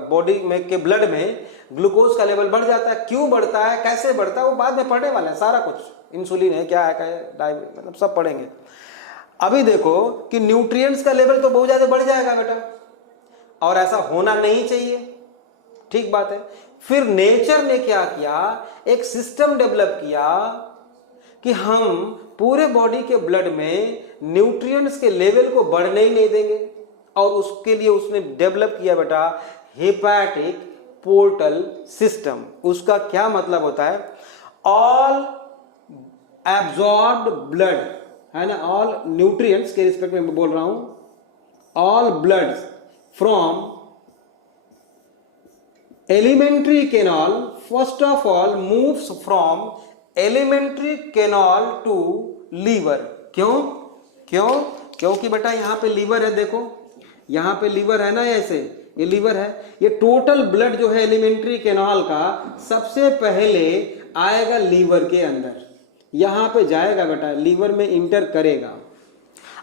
बॉडी में के ब्लड में ग्लूकोज का लेवल बढ़ जाता है। क्यों बढ़ता है, कैसे बढ़ता है, वो बाद में पढ़ने वाला है सारा कुछ। इंसुलिन है, क्या है, डायबिटीज, मतलब सब पढ़ेंगे। अभी देखो कि न्यूट्रिएंट्स का लेवल तो बहुत ज्यादा बढ़ जाएगा बेटा, और ऐसा होना नहीं चाहिए, ठीक बात है। फिर नेचर ने क्या किया, एक सिस्टम डेवलप किया कि हम पूरे बॉडी के ब्लड में न्यूट्रिएंट्स के लेवल को बढ़ने ही नहीं देंगे, और उसके लिए उसने डेवलप किया बेटा हेपेटिक पोर्टल सिस्टम। उसका क्या मतलब होता है, ऑल एब्जॉर्ब्ड ब्लड, है ना, ऑल न्यूट्रिएंट्स के रिस्पेक्ट में मैं बोल रहा हूं, all blood from elementary canal first of all moves from elementary canal to liver. क्योंकि बेटा यहां पे लीवर है, देखो यहां पे लीवर है ना, ऐसे ये लीवर है। ये टोटल ब्लड जो है एलिमेंट्री कैनाल का सबसे पहले आएगा लीवर के अंदर, यहां पे जाएगा बेटा, लीवर में इंटर करेगा।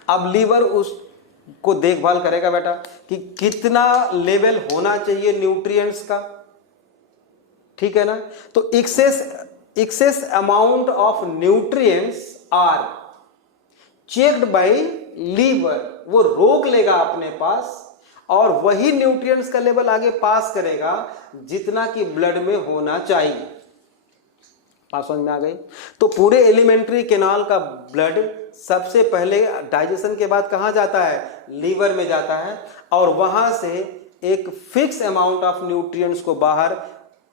अब लीवर उसको देखभाल करेगा बेटा कि कितना लेवल होना चाहिए न्यूट्रिएंट्स का, ठीक है ना। तो excess amount of nutrients are checked by liver वो रोक लेगा अपने पास और वही न्यूट्रिएंट्स का लेवल आगे पास करेगा जितना कि ब्लड में होना चाहिए। बात समझ में आ गई? तो पूरे एलिमेंट्री कैनाल का ब्लड सबसे पहले डाइजेशन के बाद कहाँ जाता है? लीवर में जाता है, और वहां से एक फिक्स अमाउंट ऑफ न्यूट्रिएंट्स को बाहर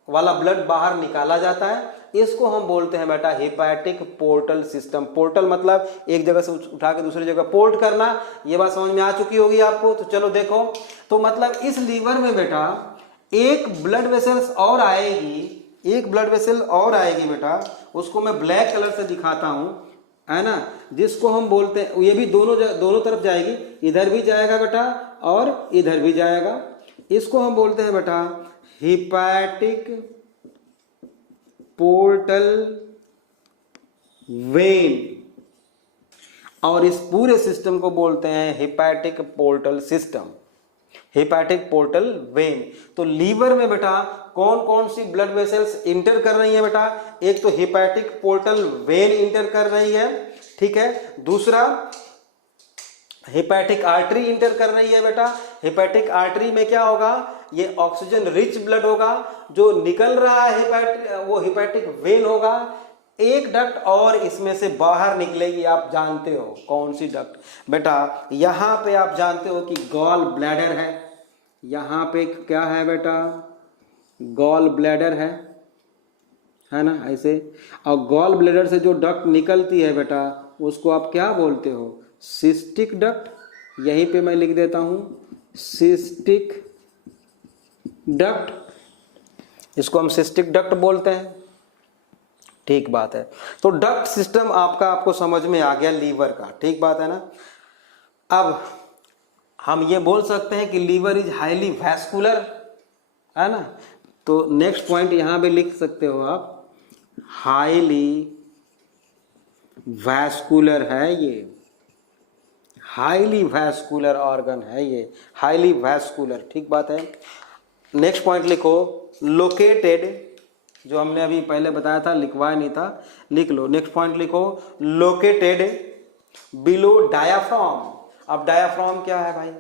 वाला ब्लड बाहर निकाला जाता है। इसको हम बोलते हैं बेटा हेपेटिक पोर्टल सिस्टम। पोर्टल मतलब एक जगह से उठा के दूसरी जगह पोर्ट करना। ये बात समझ में आ चुकी होगी आपको। तो चलो देखो, तो मतलब इस लीवर में बेटा एक ब्लड वेसल्स और आएगी, एक ब्लड वेसल और आएगी बेटा, उसको मैं ब्लैक कलर से दिखाता हूं, है ना, जिसको हम बोलते हैं, ये भी दोनों तरफ जाएगी, इधर भी जाएगा बेटा और इधर भी जाएगा। इसको हम बोलते हैं बेटा हेपेटिक पोर्टल वेन, और इस पूरे सिस्टम को बोलते हैं hepatic portal system, hepatic portal when. तो लीवर में बेटा कौन कौन सी ब्लड वेसल्स इंटर कर रही है बेटा? एक तो हेपेटिक पोर्टल वेन इंटर कर रही है, ठीक है। दूसरा हेपेटिक आर्टरी इंटर कर रही है बेटा। हेपेटिक आर्टरी में क्या होगा? ये ऑक्सीजन रिच ब्लड होगा, जो निकल रहा है वो हेपेटिक वेन होगा। एक डक्ट और इसमें से बाहर निकलेगी, आप जानते हो कौन सी डक्ट बेटा? यहां पे आप जानते हो कि गॉल ब्लैडर है, यहां पे क्या है बेटा? गॉल ब्लैडर है ना, ऐसे। और गॉल ब्लैडर से जो डक्ट निकलती है बेटा उसको आप क्या बोलते हो? Cystic duct. यहीं पे मैं लिख देता हूं सिस्टिक डक्ट, इसको हम सिस्टिक डक्ट बोलते हैं, ठीक बात है। तो डक्ट सिस्टम आपको समझ में आ गया लीवर का, ठीक बात है ना। अब हम ये बोल सकते हैं कि लीवर इज हाईली वैस्कुलर, है ना। तो नेक्स्ट पॉइंट यहां पे लिख सकते हो आप, हाईली वैस्कुलर है ये, हाईली वैस्कुलर ऑर्गन है ये, हाईली वैस्कुलर, ठीक बात है। नेक्स्ट पॉइंट लिखो, लोकेटेड, जो हमने अभी पहले बताया था, लिखवाया नहीं था, लिख लो। नेक्स्ट पॉइंट लिखो, लोकेटेड बिलो डायाफ्राम। अब डायाफ्राम क्या है भाई?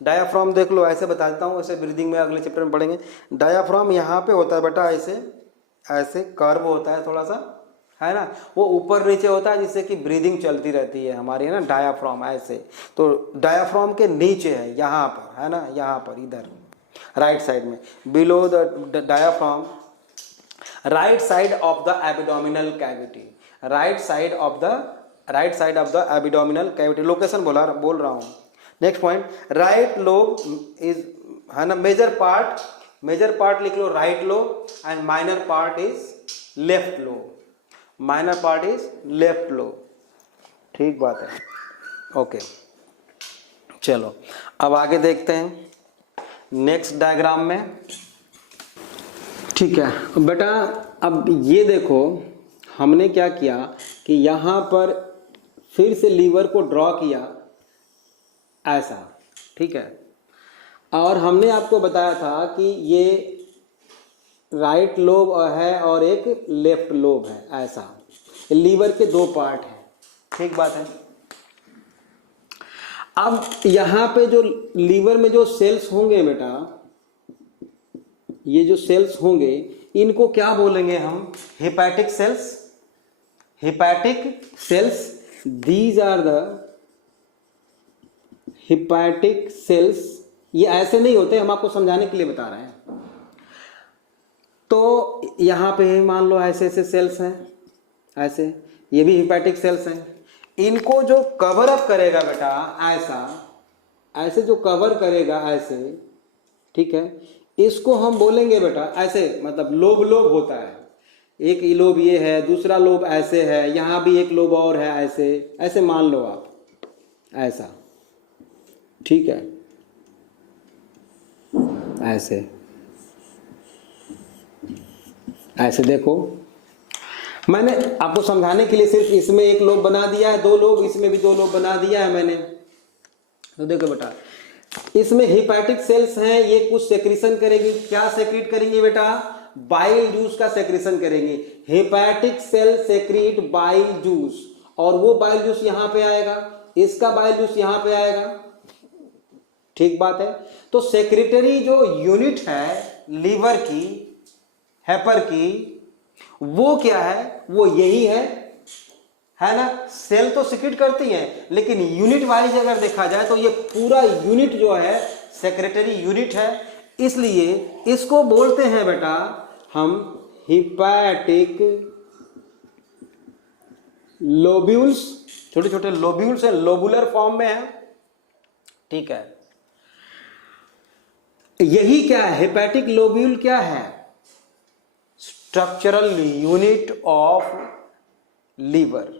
डायाफ्राम देख लो, ऐसे बता देता हूँ, ऐसे ब्रीदिंग में अगले चैप्टर में पढ़ेंगे। डायाफ्राम यहाँ पे होता है बेटा, ऐसे ऐसे कर्व होता है थोड़ा सा, है ना, वो ऊपर नीचे होता है जिससे कि ब्रीदिंग चलती रहती है हमारी, है ना, डायाफ्राम ऐसे। तो डायाफ्राम के नीचे है, यहाँ पर, है ना, यहाँ पर, इधर राइट साइड में, below the diaphragm, right side of the abdominal cavity, right side of the abdominal cavity. Location बोल रहा हूँ। Next point, right lobe is, है ना, मेजर पार्ट लिख लो right lobe, and minor part is left lobe, minor part is left lobe, ठीक बात है, ओके। चलो अब आगे देखते हैं नेक्स्ट डायग्राम में, ठीक है बेटा। अब ये देखो, हमने क्या किया कि यहाँ पर फिर से लीवर को ड्रॉ किया ऐसा, ठीक है, और हमने आपको बताया था कि ये राइट लोब है और एक लेफ्ट लोब है, ऐसा लीवर के दो पार्ट हैं, ठीक बात है। अब यहाँ पे जो लीवर में जो सेल्स होंगे बेटा, ये जो सेल्स होंगे इनको क्या बोलेंगे हम? Hepatic cells, hepatic cells, these are the hepatic cells. ये ऐसे नहीं होते, हम आपको समझाने के लिए बता रहे हैं। तो यहां पे मान लो ऐसे ऐसे सेल्स हैं, ऐसे, ये भी हेपेटिक सेल्स हैं। इनको जो कवर अप करेगा बेटा, ऐसा, ऐसे जो कवर करेगा ऐसे, ठीक है, इसको हम बोलेंगे बेटा ऐसे, मतलब लोब लोब होता है, एक लोब ये है, दूसरा लोब ऐसे है, यहां भी एक लोब और है, ऐसे ऐसे मान लो आप, ऐसा, ठीक है, ऐसे ऐसे। देखो मैंने आपको समझाने के लिए सिर्फ इसमें एक लोब बना दिया है, दो लोब, इसमें भी दो लोब बना दिया है मैंने। तो देखो बेटा, इसमें हेपेटिक सेल्स हैं, ये कुछ सेक्रेशन करेंगी। क्या सेक्रेट करेंगी बेटा? बाइल जूस का सेक्रेशन करेंगे। Hepatic cell secrete bile juice, और वो बाइल जूस यहाँ पे आएगा, इसका बाइल जूस यहाँ पे आएगा, ठीक बात है। तो सेक्रेटरी जो यूनिट है लीवर की, हेपर की, वो क्या है, वो यही है ना। सेल तो सिक्रीट करती है, लेकिन यूनिट वाइज अगर देखा जाए तो ये पूरा यूनिट जो है सेक्रेटरी यूनिट है, इसलिए इसको बोलते हैं बेटा हम हिपैटिक लोब्यूल्स। छोटे छोटे लोब्यूल्स है, लोबुलर फॉर्म में है, ठीक है। यही क्या है, हेपेटिक लोब्यूल क्या है, structural unit of liver.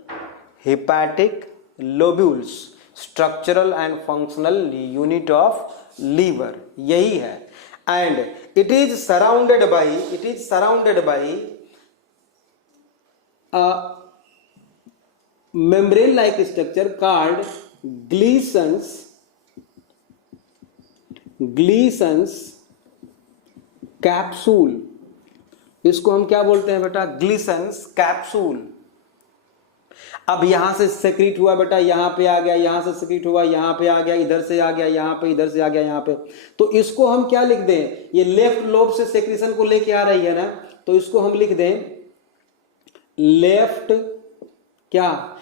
Hepatic lobules structural and functional unit of liver, यही है। And it is surrounded by membrane like structure called Gleason's capsule। इसको हम क्या बोलते हैं बेटा, Gleason's capsule। अब यहां से सेक्रीट हुआ बेटा, यहां पे आ गया, यहां से सेक्रीट हुआ, यहां पे आ गया, इधर से आ गया, यहां पे, इधर से आ गया, यहां पे। तो इसको हम क्या लिख दें, ये लेफ्ट लोब से सेक्रीशन को लेके आ रही है ना, तो इसको हम लिख दें लेफ्ट क्या,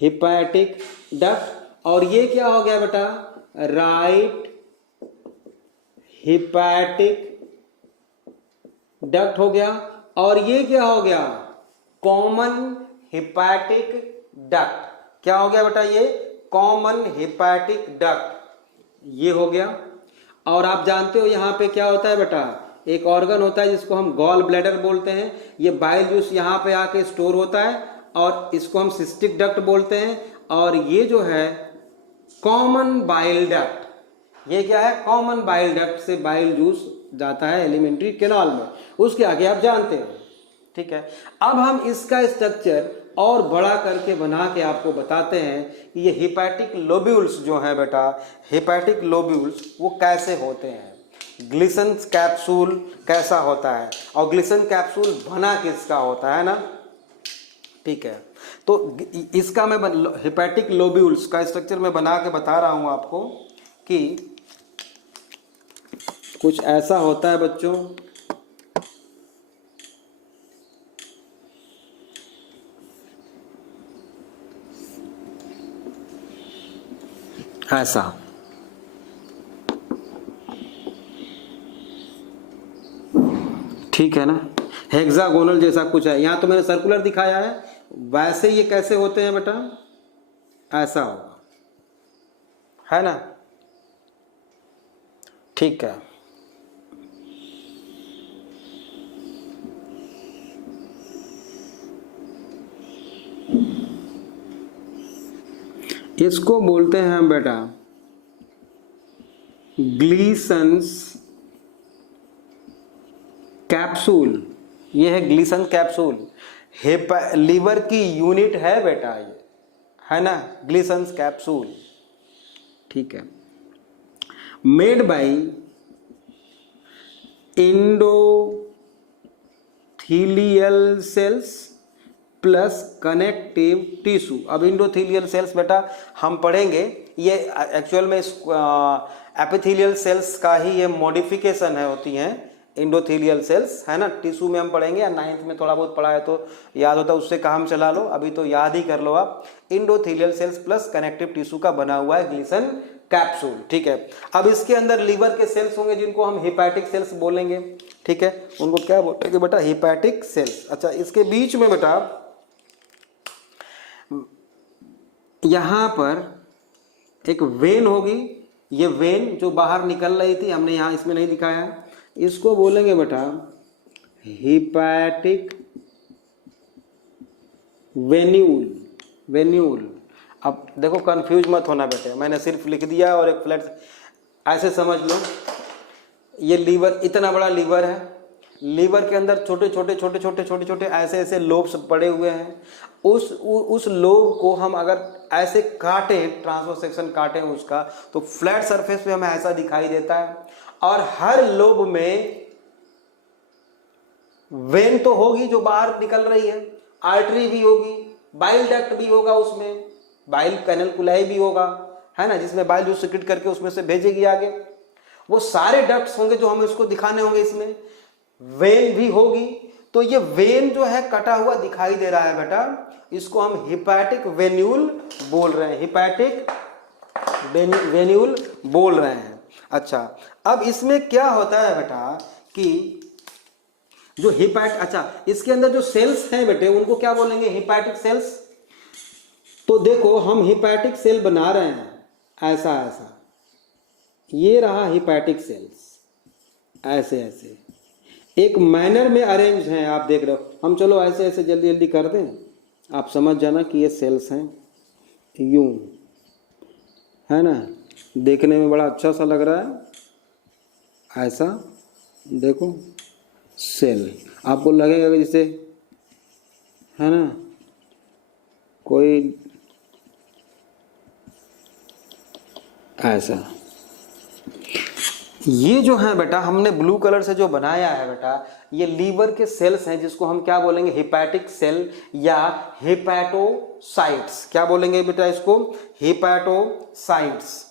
हिपैटिक डक्ट। और ये क्या हो गया बेटा, राइट हिपैटिक डक्ट हो गया। और ये क्या हो गया, कॉमन हिपैटिक डक्ट। क्या हो गया बेटा, ये कॉमन हिपैटिक डक्ट, ये हो गया। और आप जानते हो यहां पे क्या होता है बेटा, एक ऑर्गन होता है जिसको हम गॉल ब्लैडर बोलते हैं। ये बाइल जूस यहाँ पे आके स्टोर होता है और इसको हम सिस्टिक डक्ट बोलते हैं। और ये जो है कॉमन बाइल डक्ट, ये क्या है, कॉमन बाइल डक्ट से बाइल जूस जाता है एलिमेंट्री कैनाल में। उसके आगे आप जानते हो, ठीक है। अब हम इसका स्ट्रक्चर और बड़ा करके बना के आपको बताते हैं कि ये हिपैटिक लोब्यूल्स जो है बेटा, हिपैटिक लोब्यूल्स वो कैसे होते हैं, ग्लिसन कैप्सूल कैसा होता है, और ग्लिसन कैप्सूल बना किसका होता है ना, ठीक है। तो इसका मैं हिपैटिक लोब्यूल्स का स्ट्रक्चर मैं बना के बता रहा हूं आपको कि कुछ ऐसा होता है बच्चों, ऐसा, ठीक है ना, हेक्सागोनल जैसा कुछ है। यहां तो मैंने सर्कुलर दिखाया है, वैसे ये कैसे होते हैं बेटा, ऐसा होगा, है ना, ठीक है। इसको बोलते हैं हम बेटा ग्लीसन्स कैप्सूल। ये है ग्लीसन कैप्सूल, लीवर की यूनिट है बेटा ये, है ना, ग्लीसन्स कैप्सूल, ठीक है। Made by endothelial cells plus connective tissue. अब इंडोथीलियल सेल्स बेटा हम पढ़ेंगे, ये एक्चुअल में एपिथेलियल सेल्स का ही ये मॉडिफिकेशन है, होती हैं इंडोथीलियल सेल्स, है ना। टिश्यू में हम पढ़ेंगे, या 9th में थोड़ा बहुत पढ़ा है तो याद होता है, उससे काम चला लो, अभी तो याद ही कर लो आप। Endothelial cells plus connective tissue का बना हुआ है ग्लीसन कैप्सूल, ठीक है। अब इसके अंदर लीवर के सेल्स होंगे जिनको हम हिपैटिक सेल्स बोलेंगे, ठीक है। उनको क्या बोलेंगे बेटा, हिपैटिक सेल्स। अच्छा, इसके बीच में बेटा यहां पर एक वेन होगी, ये वेन जो बाहर निकल रही थी, हमने यहां इसमें नहीं दिखाया, इसको बोलेंगे बेटा हिपैटिक वेन्यूल। अब देखो कंफ्यूज मत होना बेटे, मैंने सिर्फ लिख दिया और एक फ्लैट, ऐसे समझ लो ये लीवर, इतना बड़ा लीवर है, लीवर के अंदर छोटे छोटे ऐसे ऐसे लोब्स पड़े हुए हैं। उस लोब को हम अगर ऐसे काटें, ट्रांसवर्स सेक्शन काटें उसका, तो फ्लैट सरफेस पे हमें ऐसा दिखाई देता है। और हर लोब में वेन तो होगी जो बाहर निकल रही है, आर्टरी भी होगी, बाइल डक्ट भी होगा, उसमें बाइल कैनलकुलाई भी होगा, है ना, जिसमें बाइल जो सिक्रेट करके उसमें से भेजेगी आगे। वो सारे डक्ट्स होंगे जो हमें उसको दिखाने होंगे। इसमें वेन भी होगी। तो ये वेन जो है कटा हुआ दिखाई दे रहा है बेटा, इसको हम हिपैटिक वेन्यूल बोल रहे हैं, हिपैटिक वेन्यूल बोल रहे हैं। अच्छा, अब इसमें क्या होता है बेटा कि जो अच्छा, इसके अंदर जो सेल्स हैं बेटे उनको क्या बोलेंगे, हिपैटिक सेल्स। तो देखो हम हिपैटिक सेल बना रहे हैं, ऐसा ऐसा, ये रहा हिपैटिक सेल्स, ऐसे ऐसे एक मैनर में अरेंज हैं, आप देख रहे हो। हम चलो ऐसे ऐसे जल्दी जल्दी कर दें, आप समझ जाना कि ये सेल्स हैं, यूं, है ना, देखने में बड़ा अच्छा सा लग रहा है, ऐसा देखो सेल, आपको लगेगा कि जैसे, है ना, कोई ऐसा। ये जो है बेटा हमने ब्लू कलर से जो बनाया है बेटा, ये लीवर के सेल्स हैं, जिसको हम क्या बोलेंगे, हिपैटिक सेल या हिपैटोसाइट्स। क्या बोलेंगे बेटा इसको, हिपैटोसाइट्स,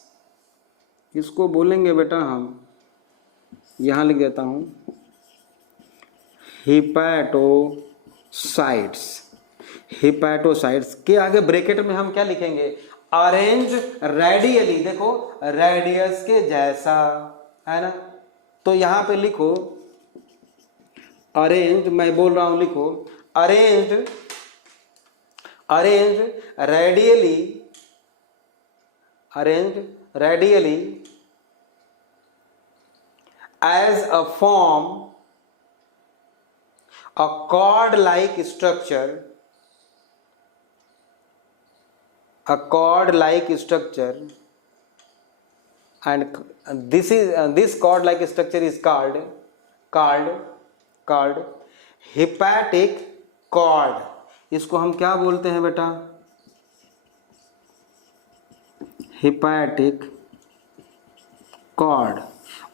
इसको बोलेंगे बेटा हम, यहां लिख देता हूं, हिपैटोसाइट्स। हिपैटोसाइट्स के आगे ब्रैकेट में हम क्या लिखेंगे, अरेंज रेडियली, देखो रेडियस के जैसा, है ना। तो यहां पे लिखो अरेंज, मैं बोल रहा हूं, लिखो arrange radially, arrange radially as a form a cord-like structure, a cord-like structure, and this cord-like structure is called hepatic cord. इसको हम क्या बोलते हैं बेटा, hepatic cord।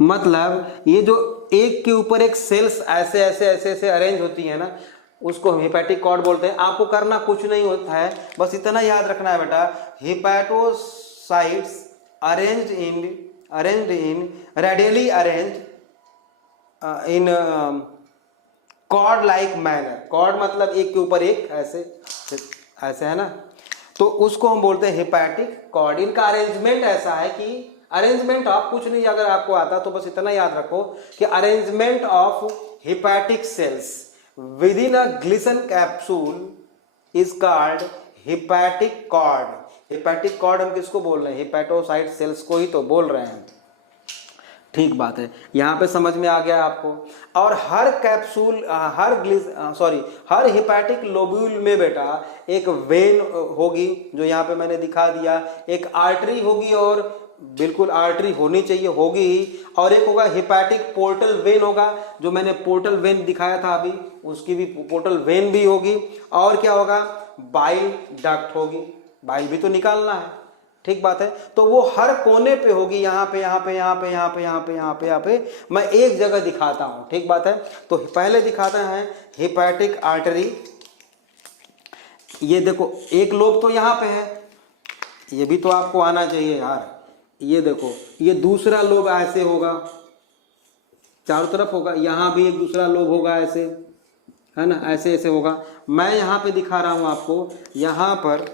मतलब ये जो एक के ऊपर एक सेल्स ऐसे ऐसे ऐसे ऐसे अरेंज होती है ना, उसको हम हिपैटिक कॉर्ड बोलते हैं। आपको करना कुछ नहीं होता है, बस इतना याद रखना है बेटा, hepatocytes arranged in radially arranged in cord like manner. Cord मतलब एक के ऊपर एक, ऐसे ऐसे, है ना, तो उसको हम बोलते हैं हिपैटिक कॉर्ड। इनका अरेंजमेंट ऐसा है कि अरेंजमेंट ऑफ कुछ नहीं, अगर आपको आता तो बस इतना याद रखो कि arrangement of hepatic cells within a Glisson capsule is called hepatic cord. Hepatic cord हम किसको बोल रहे हैं, हिपैटोसाइट सेल्स को ही तो बोल रहे हैं। ठीक बात है, यहां पे समझ में आ गया आपको। और हर कैप्सूल, हर हिपैटिक लोब्यूल में बेटा एक वेन होगी, जो यहाँ पे मैंने दिखा दिया, एक आर्टरी होगी, और बिल्कुल आर्टरी होनी चाहिए, होगी ही, और एक होगा हिपैटिक पोर्टल वेन होगा, जो मैंने पोर्टल वेन दिखाया था अभी, उसकी भी पोर्टल वेन भी होगी। और क्या होगा, बाइल डक्ट होगी, बाइल भी तो निकालना है, ठीक बात है। तो वो हर कोने पे होगी, यहाँ पे यहाँ पे यहाँ पे यहाँ पे यहाँ पे यहाँ पे यहाँ पे, मैं एक जगह दिखाता हूँ, ठीक बात है। तो पहले दिखाते हैं हिपैटिक आर्टरी। ये देखो एक लोब तो यहाँ पे है, ये भी तो आपको आना चाहिए यार। ये देखो ये दूसरा लोब ऐसे होगा, चारों तरफ होगा, यहां भी एक दूसरा लोब होगा ऐसे, है ना, ऐसे ऐसे होगा। मैं यहां पे दिखा रहा हूं आपको, यहां पर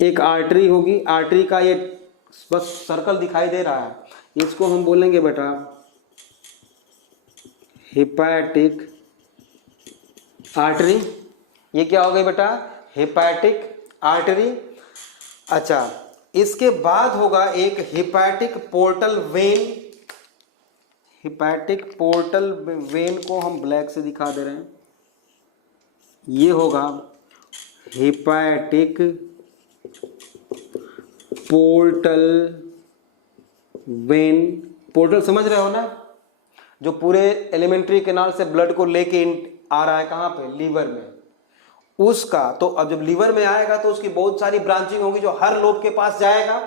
एक आर्टरी होगी, आर्टरी का ये बस सर्कल दिखाई दे रहा है, इसको हम बोलेंगे बेटा हिपैटिक आर्टरी। ये क्या हो गई बेटा, हिपैटिक आर्टरी। अच्छा, इसके बाद होगा एक hepatic portal vein. Hepatic portal vein को हम ब्लैक से दिखा दे रहे हैं, ये होगा हिपैटिक पोर्टल वेन। पोर्टल समझ रहे हो ना, जो पूरे एलिमेंट्री कैनाल से ब्लड को लेके आ रहा है, कहाँ पे, लीवर में, उसका। तो अब जब लीवर में आएगा तो उसकी बहुत सारी ब्रांचिंग होगी, जो हर लोब के पास जाएगा,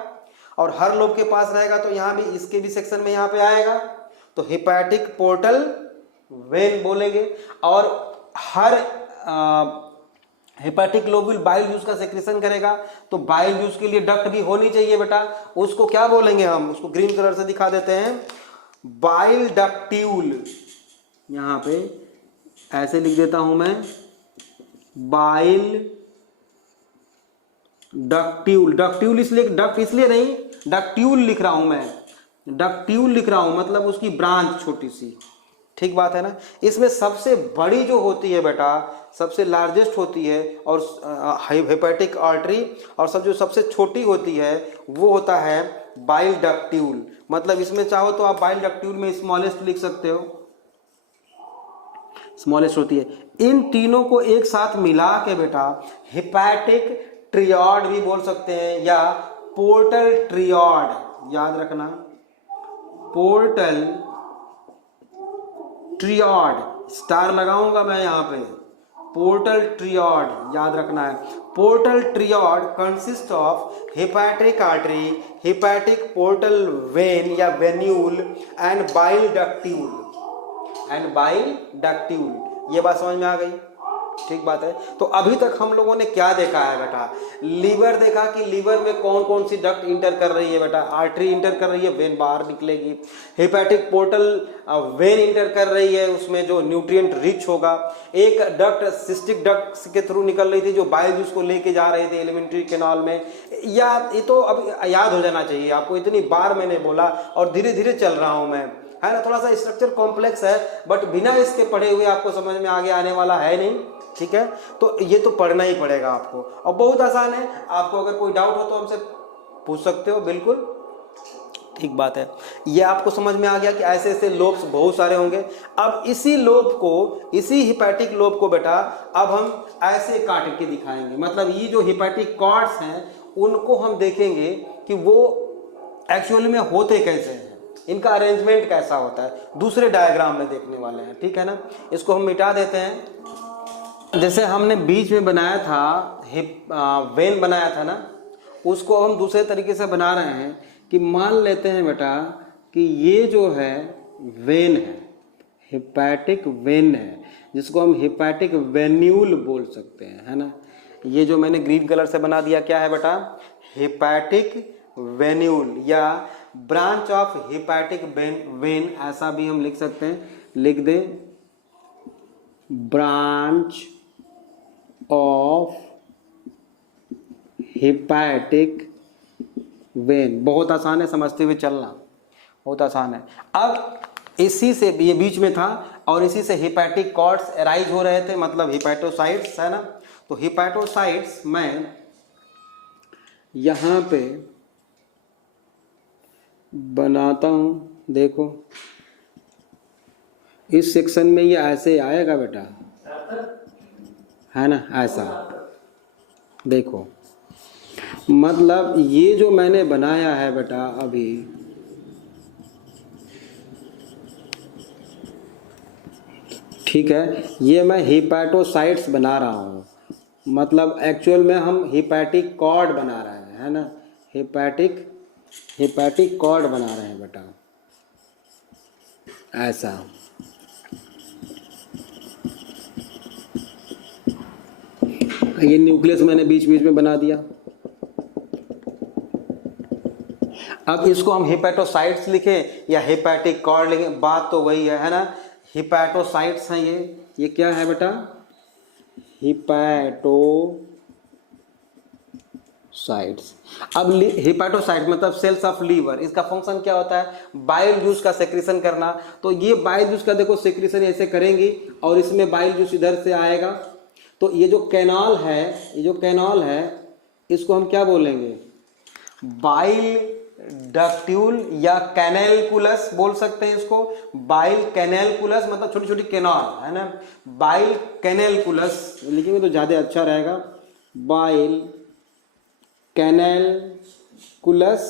और हर लोब के पास रहेगा तो यहाँ भी, इसके भी सेक्शन में यहाँ पे आएगा। तो हिपैटिक पोर्टल वेन बोलेंगे। और हर हेपेटिक लोब्यूल बाइल जूस का सेक्रेशन करेगा, तो बाइल जूस के लिए डक्ट भी होनी चाहिए बेटा। उसको क्या बोलेंगे हम, उसको ग्रीन कलर से दिखा देते हैं, बाइल डक्ट्यूल। यहां पे ऐसे लिख देता हूं मैं, बाइल डक्ट्यूल। डक्ट्यूल इसलिए, डक्ट इसलिए नहीं, डक्ट्यूल लिख रहा हूं मैं, डक्ट्यूल लिख रहा हूं, मतलब उसकी ब्रांच छोटी सी, ठीक बात है ना। इसमें सबसे बड़ी जो होती है बेटा, सबसे लार्जेस्ट होती है, और हेपेटिक आर्टरी, और सब जो सबसे छोटी होती है वो होता है बाइल डक्ट्यूल। मतलब इसमें चाहो तो आप बाइल डक्ट्यूल में स्मॉलेस्ट लिख सकते हो, स्मॉलेस्ट होती है। इन तीनों को एक साथ मिला के बेटा हेपेटिक ट्रियॉड भी बोल सकते हैं, या पोर्टल ट्रियॉड, याद रखना, पोर्टल ट्रियॉड, स्टार लगाऊंगा मैं यहां पे, पोर्टल ट्रियॉड याद रखना है। Portal triad consist of hepatic artery, hepatic portal vein या venule, and bile ductule, and bile ductule. ये बात समझ में आ गई, ठीक बात है। तो अभी तक हम लोगों ने क्या देखा है बेटा, लीवर देखा कि लीवर में कौन कौन सी डक्ट इंटर कर रही है बेटा, आर्टरी इंटर कर रही है, वेन बाहर निकलेगी। हेपेटिक पोर्टल वेन इंटर कर रही है, उसमें जो न्यूट्रिएंट रिच होगा। एक डक्ट सिस्टिक डक्ट के थ्रू निकल रही थी, जो बाइल जूस को लेके जा रहे थे एलिमेंट्री कैनाल में। या ये तो अब याद हो जाना चाहिए आपको, इतनी बार मैंने बोला और धीरे धीरे चल रहा हूं मैं, है ना। थोड़ा सा स्ट्रक्चर कॉम्प्लेक्स है, बट बिना इसके पढ़े हुए आपको समझ में आगे आने वाला है नहीं, ठीक है। तो ये तो पढ़ना ही पड़ेगा आपको, और बहुत आसान है। आपको अगर कोई डाउट हो तो हमसे पूछ सकते हो, बिल्कुल ठीक बात है। ये आपको समझ में आ गया कि ऐसे ऐसे लोब्स बहुत सारे होंगे। अब इसी लोब को, इसी हिपैटिक लोब को बेटा अब हम ऐसे काट के दिखाएंगे, मतलब ये जो हिपैटिक कॉर्ड्स हैं उनको हम देखेंगे कि वो एक्चुअली में होते कैसे हैं, इनका अरेंजमेंट कैसा होता है, दूसरे डायग्राम में देखने वाले हैं, ठीक है ना। इसको हम मिटा देते हैं। जैसे हमने बीच में बनाया था वेन बनाया था ना, उसको हम दूसरे तरीके से बना रहे हैं कि मान लेते हैं बेटा कि ये जो है वेन है, हिपैटिक वेन है, जिसको हम हिपैटिक वेन्यूल बोल सकते हैं, है ना। ये जो मैंने ग्रीन कलर से बना दिया क्या है बेटा, हिपैटिक वेन्यूल, या ब्रांच ऑफ हिपैटिक वेन, ऐसा भी हम लिख सकते हैं, लिख दें ब्रांच ऑफ हिपैटिक वेन। बहुत आसान है, समझते हुए चलना, बहुत आसान है। अब इसी से, ये बीच में था, और इसी से हिपैटिक कॉर्ड्स अराइज हो रहे थे, मतलब हिपैटोसाइट्स, है ना। तो हिपैटोसाइट्स मैं यहां पे बनाता हूं, देखो इस सेक्शन में ये ऐसे आएगा बेटा, है ना, ऐसा देखो। मतलब ये जो मैंने बनाया है बेटा अभी, ठीक है, ये मैं हिपैटोसाइट्स बना रहा हूँ, मतलब एक्चुअल में हम हिपैटिक कॉर्ड बना रहे हैं, है ना, हिपैटिक कॉर्ड बना रहे हैं बेटा, ऐसा। ये न्यूक्लियस मैंने बीच बीच में बना दिया। अब इसको हम हिपैटोसाइट्स लिखें या हिपैटिक कॉर्ड लिखें, बात तो वही है ना। हिपैटोसाइट्स हैं ये क्या है बेटा, हिपैटोसाइट्स। अब हिपैटोसाइट मतलब सेल्स ऑफ लीवर, इसका फंक्शन क्या होता है, बाइल जूस का सेक्रेशन करना। तो ये बाइल जूस का देखो सेक्रेशन ऐसे करेंगी, और इसमें बाइल जूस इधर से आएगा। तो ये जो कैनाल है, ये जो कैनाल है, इसको हम क्या बोलेंगे, बाइल डक्ट्यूल या कैनेलकुलस बोल सकते हैं इसको। बाइल कैनेलकुलस मतलब छोटी छोटी कैनाल, है ना। बाइल कैनेलकुलस लिखेंगे तो ज्यादा अच्छा रहेगा, बाइल कैनेलकुलस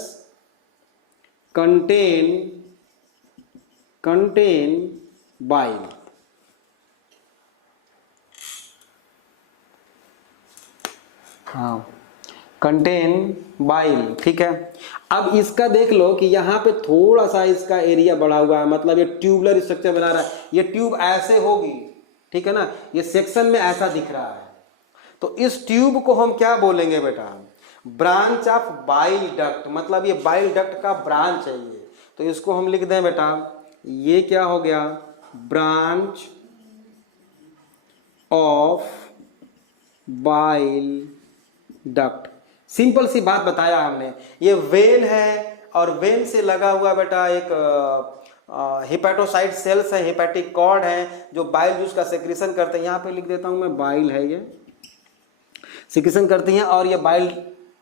कंटेन बाइल। हाँ, कंटेन बाइल, ठीक है। अब इसका देख लो कि यहाँ पे थोड़ा सा इसका एरिया बढ़ा हुआ है, मतलब ये ट्यूबुलर स्ट्रक्चर बना रहा है, ये ट्यूब ऐसे होगी, ठीक है ना, ये सेक्शन में ऐसा दिख रहा है। तो इस ट्यूब को हम क्या बोलेंगे बेटा, ब्रांच ऑफ बाइल डक्ट, मतलब ये बाइल डक्ट का ब्रांच है ये। तो इसको हम लिख दें बेटा, ये क्या हो गया, branch of bile duct. Simple सी बात बताया हमने, ये वेन है और वेन से लगा हुआ बेटा एक हिपैटोसाइट सेल्स है, हिपैटिक कॉर्ड है जो बाइल जूस का सेक्रेशन करते हैं। यहाँ पे लिख देता हूं मैं, बाइल है ये, सेक्रेशन करती हैं और ये बाइल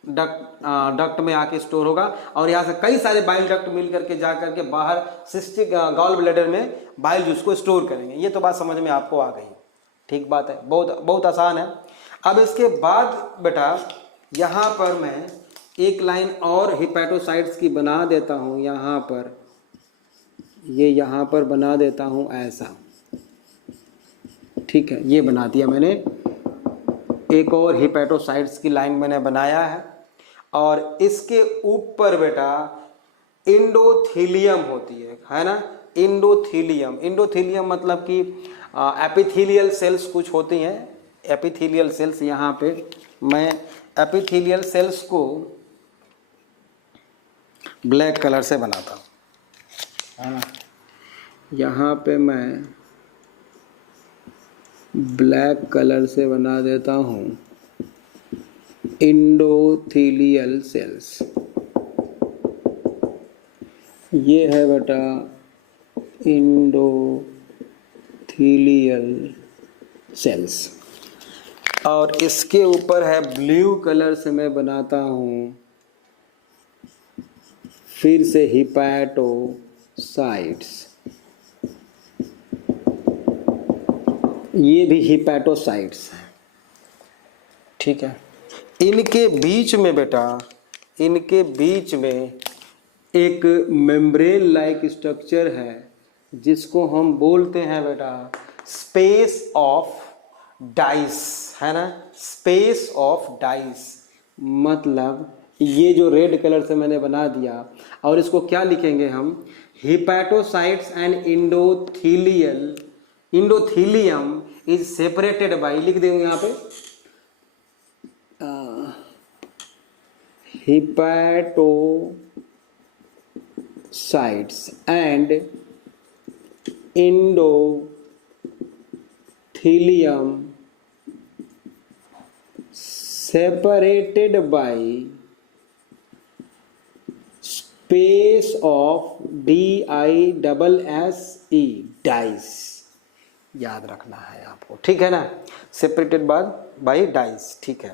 डक्ट में आके स्टोर होगा और यहाँ से कई सारे बाइल डक्ट मिल करके जा करके बाहर सिस्टिक गॉल ब्लैडर में बाइल जूस को स्टोर करेंगे। ये तो बात समझ में आपको आ गई, ठीक बात है, बहुत बहुत आसान है। अब इसके बाद बेटा यहाँ पर मैं एक लाइन और हिपैटोसाइट्स की बना देता हूँ, यहाँ पर ये यहाँ पर बना देता हूँ ऐसा, ठीक है, ये बना दिया मैंने, एक और हिपैटोसाइट्स की लाइन मैंने बनाया है। और इसके ऊपर बेटा इंडोथीलियम होती है ना, इंडोथीलियम, इंडोथीलियम मतलब कि एपिथेलियल सेल्स कुछ होती हैं, एपिथेलियल सेल्स। यहाँ पे मैं एपिथेलियल सेल्स को ब्लैक कलर से बनाता हूँ, है ना, यहाँ पे मैं ब्लैक कलर से बना देता हूँ इंडोथीलियल सेल्स। ये है बेटा इंडोथीलियल सेल्स और इसके ऊपर है ब्लू कलर से मैं बनाता हूँ फिर से हिपैटोसाइट्स। ये भी हिपैटोसाइट्स हैं, ठीक है। इनके बीच में बेटा, इनके बीच में एक मेम्ब्रेन लाइक स्ट्रक्चर है जिसको हम बोलते हैं बेटा स्पेस ऑफ डाइस, है ना, स्पेस ऑफ डाइस। मतलब ये जो रेड कलर से मैंने बना दिया और इसको क्या लिखेंगे हम, hepatocytes and endothelial, endothelium is separated by, लिख देंगे यहाँ पे hepatocytes and endothelium separated by space of DISSE, dice, याद रखना है आपको, ठीक है ना, सेपरेटेड बाय डाइस, ठीक है।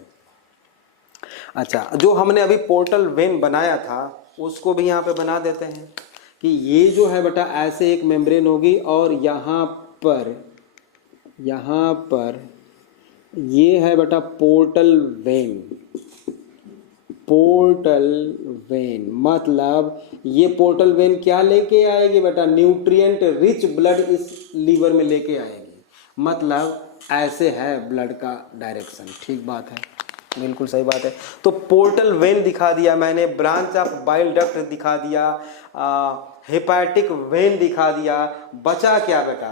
अच्छा, जो हमने अभी पोर्टल वेन बनाया था उसको भी यहाँ पे बना देते हैं कि ये जो है बेटा ऐसे एक मेम्ब्रेन होगी और यहाँ पर ये है बेटा पोर्टल वेन। पोर्टल वेन मतलब ये पोर्टल वेन क्या लेके आएगी बेटा, न्यूट्रिएंट रिच ब्लड इस लीवर में लेके आएगी, मतलब ऐसे है ब्लड का डायरेक्शन, ठीक बात है, बिल्कुल सही बात है। तो पोर्टल वेन दिखा दिया मैंने, ब्रांच ऑफ बाइल डक्ट दिखा दिया, हेपेटिक वेन दिखा दिया, बचा क्या बेटा,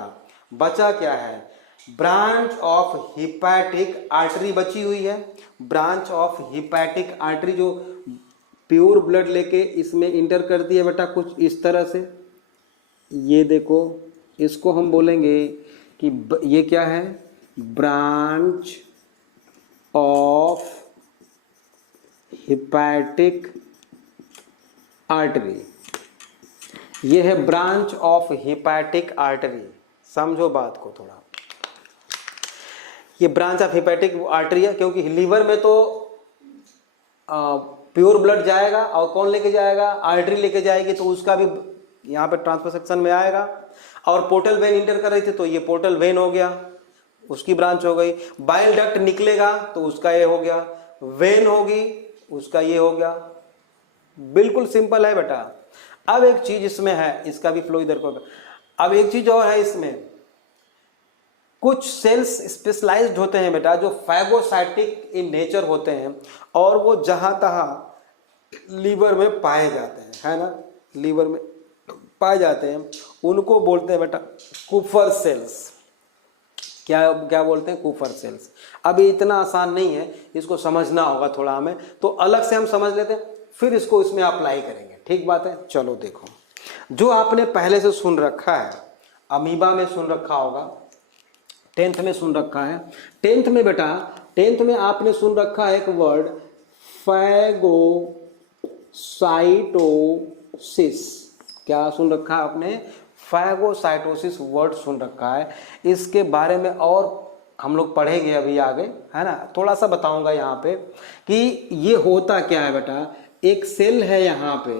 बचा क्या है, ब्रांच ऑफ हिपैटिक आर्टरी बची हुई है। ब्रांच ऑफ हिपैटिक आर्टरी जो प्योर ब्लड लेके इसमें इंटर करती है बेटा कुछ इस तरह से, ये देखो, इसको हम बोलेंगे कि ये क्या है, ब्रांच ऑफ हिपैटिक आर्टरी, ये है ब्रांच ऑफ हिपैटिक आर्टरी, समझो बात को थोड़ा। ये ब्रांच ऑफ हिपैटिक आर्टरी है क्योंकि लीवर में तो प्योर ब्लड जाएगा और कौन लेके जाएगा, आर्टरी लेके जाएगी, तो उसका भी यहाँ पे ट्रांसफर सेक्शन में आएगा। और पोर्टल वेन इंटर कर रही थी तो ये पोर्टल वेन हो गया, उसकी ब्रांच हो गई। बाइल डक्ट निकलेगा तो उसका ये हो गया, वेन होगी उसका ये हो गया, बिल्कुल सिंपल है बेटा। अब एक चीज इसमें है, इसका भी फ्लो इधर को, अब एक चीज और है इसमें, कुछ सेल्स स्पेशलाइज्ड होते हैं बेटा जो फैगोसाइटिक इन नेचर होते हैं और वो जहाँ तहाँ लीवर में पाए जाते हैं, है ना, लीवर में पाए जाते हैं, उनको बोलते हैं बेटा कुफर सेल्स। क्या क्या बोलते हैं? कुफर सेल्स। अब ये इतना आसान नहीं है, इसको समझना होगा थोड़ा हमें, तो अलग से हम समझ लेते हैं फिर इसको इसमें अप्लाई करेंगे, ठीक बात है। चलो देखो, जो आपने पहले से सुन रखा है, अमीबा में सुन रखा होगा, 10th में सुन रखा है। 10th में बेटा, 10th में आपने सुन रखा है एक वर्ड फैगोसाइटोसिस। क्या सुन रखा है आपने? फैगोसाइटोसिस वर्ड सुन रखा है। इसके बारे में और हम लोग पढ़ेंगे अभी आगे, है ना। थोड़ा सा बताऊंगा यहाँ पे कि ये होता क्या है बेटा। एक सेल है यहाँ पे,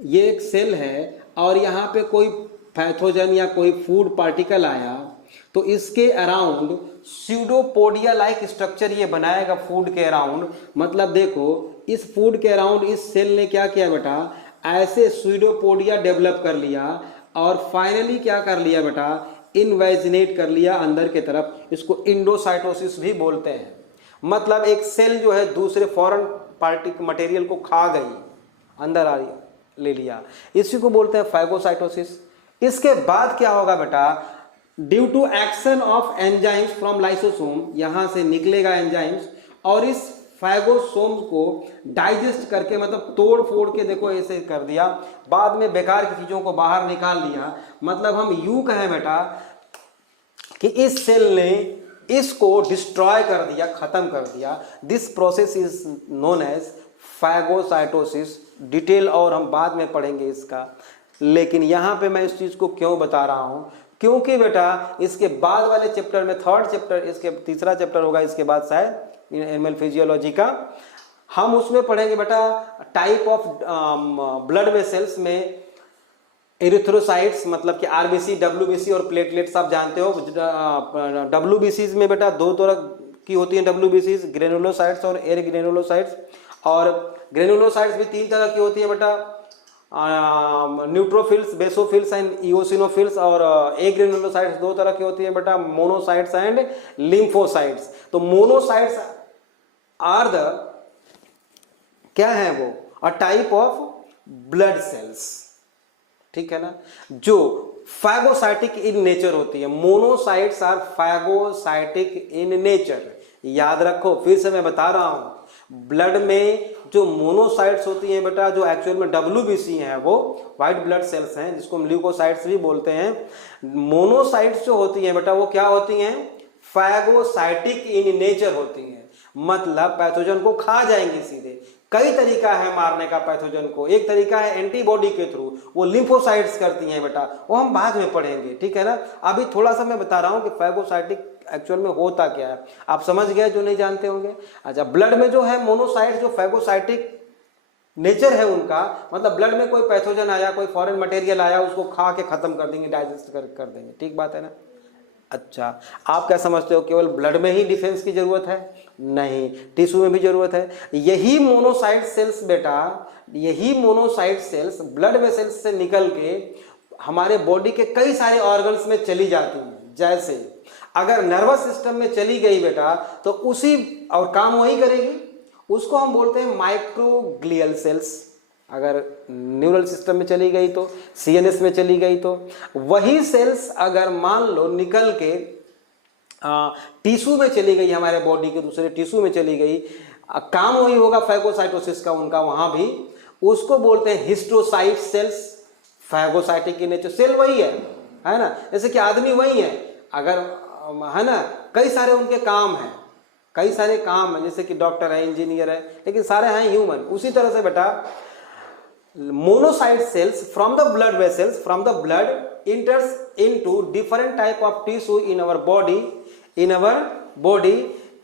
ये एक सेल है और यहाँ पे कोई पैथोजन या कोई फूड पार्टिकल आया तो इसके अराउंड स्यूडोपोडिया लाइक स्ट्रक्चर ये बनाएगा फूड के अराउंड। मतलब देखो, इस फूड के अराउंड इस सेल ने क्या किया बेटा, ऐसे स्यूडोपोडिया डेवलप कर लिया और फाइनली क्या कर लिया बेटा, इनवेजिनेट कर लिया अंदर के तरफ। इसको इंडोसाइटोसिस भी बोलते हैं। मतलब एक सेल जो है दूसरे फॉरेन पार्टिकल मटेरियल को खा गई, अंदर आ ले लिया, इसी को बोलते हैं फैगोसाइटोसिस। इसके बाद क्या होगा बेटा, due to action of enzymes from lysosome, यहां से निकलेगा एंजाइम्स और इस फैगोसोम को डाइजेस्ट करके, मतलब तोड़ फोड़ के देखो ऐसे कर दिया, बाद में बेकार की चीजों को बाहर निकाल दिया। मतलब हम यूं कहें बेटा कि इस सेल ने इसको डिस्ट्रॉय कर दिया, खत्म कर दिया। This process is known as phagocytosis. Detail और हम बाद में पढ़ेंगे इसका, लेकिन यहां पे मैं इस चीज को क्यों बता रहा हूं, क्योंकि बेटा इसके बाद वाले चैप्टर में, 3rd चैप्टर, इसके तीसरा चैप्टर होगा इसके बाद शायद एनिमल फिजियोलॉजी का, हम उसमें पढ़ेंगे बेटा टाइप ऑफ ब्लड वेसल्स में एरिथ्रोसाइट्स, मतलब कि आरबीसी, डब्ल्यूबीसी और प्लेटलेट्स। आप जानते हो डब्ल्यूबीसीज में बेटा दो तरह की होती हैं डब्ल्यूबीसीज, ग्रेनुलोसाइट्स और एर ग्रेनुलोसाइट्स। और ग्रेनुलोसाइट्स भी 3 तरह की होती है बेटा, न्यूट्रोफिल्स, बेसोफिल्स एंड इओसिनोफिल्स। और ए ग्रेनुलोसाइट्स 2 तरह की होती है बेटा, मोनोसाइट्स एंड लिम्फोसाइट्स। तो मोनोसाइट्स आर द, क्या है वो, a type of blood cells, ठीक है ना, जो फैगोसाइटिक इन नेचर होती है। Monocytes are phagocytic in nature. याद रखो, फिर से मैं बता रहा हूं, ब्लड में जो मोनोसाइट्स होती हैं बेटा, जो एक्चुअल में डब्ल्यूबीसी हैं, वो व्हाइट ब्लड सेल्स हैं, जिसको हम ल्यूकोसाइट्स भी बोलते हैं। मोनोसाइट्स जो होती हैं बेटा, वो क्या होती हैं, फैगोसाइटिक इन नेचर होती हैं। मतलब पैथोजन को खा जाएंगी सीधे। कई तरीका है मारने का पैथोजन को। एक तरीका है एंटीबॉडी के थ्रू, वो लिम्फोसाइट्स करती हैं बेटा, वो हम बाद में पढ़ेंगे, ठीक है ना। अभी थोड़ा सा मैं बता रहा हूं कि फैगोसाइटिक एक्चुअल में होता क्या है, आप समझ गए जो नहीं जानते होंगे। अच्छा, ब्लड में जो है मोनोसाइट्स, जो फैगोसाइटिक नेचर है उनका, मतलब ब्लड में कोई पैथोजन आया, कोई फॉरेन मटेरियल आया, उसको खा के खत्म कर देंगे, डाइजेस्ट कर देंगे, ठीक बात है ना। अच्छा, आप क्या समझते हो केवल ब्लड में ही डिफेंस की जरूरत है? नहीं, टिश्यू में भी जरूरत है। यही मोनोसाइट सेल्स बेटा, यही मोनोसाइट सेल्स ब्लड वेसल्स से निकल के हमारे बॉडी के कई सारे ऑर्गन्स में चली जाती हैं। जैसे अगर नर्वस सिस्टम में चली गई बेटा, तो उसी और काम वही करेगी, उसको हम बोलते हैं माइक्रोग्लियल सेल्स। अगर न्यूरल सिस्टम में चली गई तो, सीएनएस में चली गई तो, वही सेल्स अगर मान लो निकल के टिश्यू में चली गई, हमारे बॉडी के दूसरे टिश्यू में चली गई, काम वही होगा फैगोसाइटोसिस का उनका वहां भी। उसको बोलते हैं हिस्टोसाइट सेल्स। फैगोसाइटिक की नेचर, सेल वही है ना, जैसे कि आदमी वही है, अगर है ना, कई सारे उनके काम हैं, कई सारे काम हैं, जैसे कि डॉक्टर है, इंजीनियर है, लेकिन सारे हैं ह्यूमन। उसी तरह से बेटा monocyte cells from the blood vessels, from the blood enters into different type of tissue in our body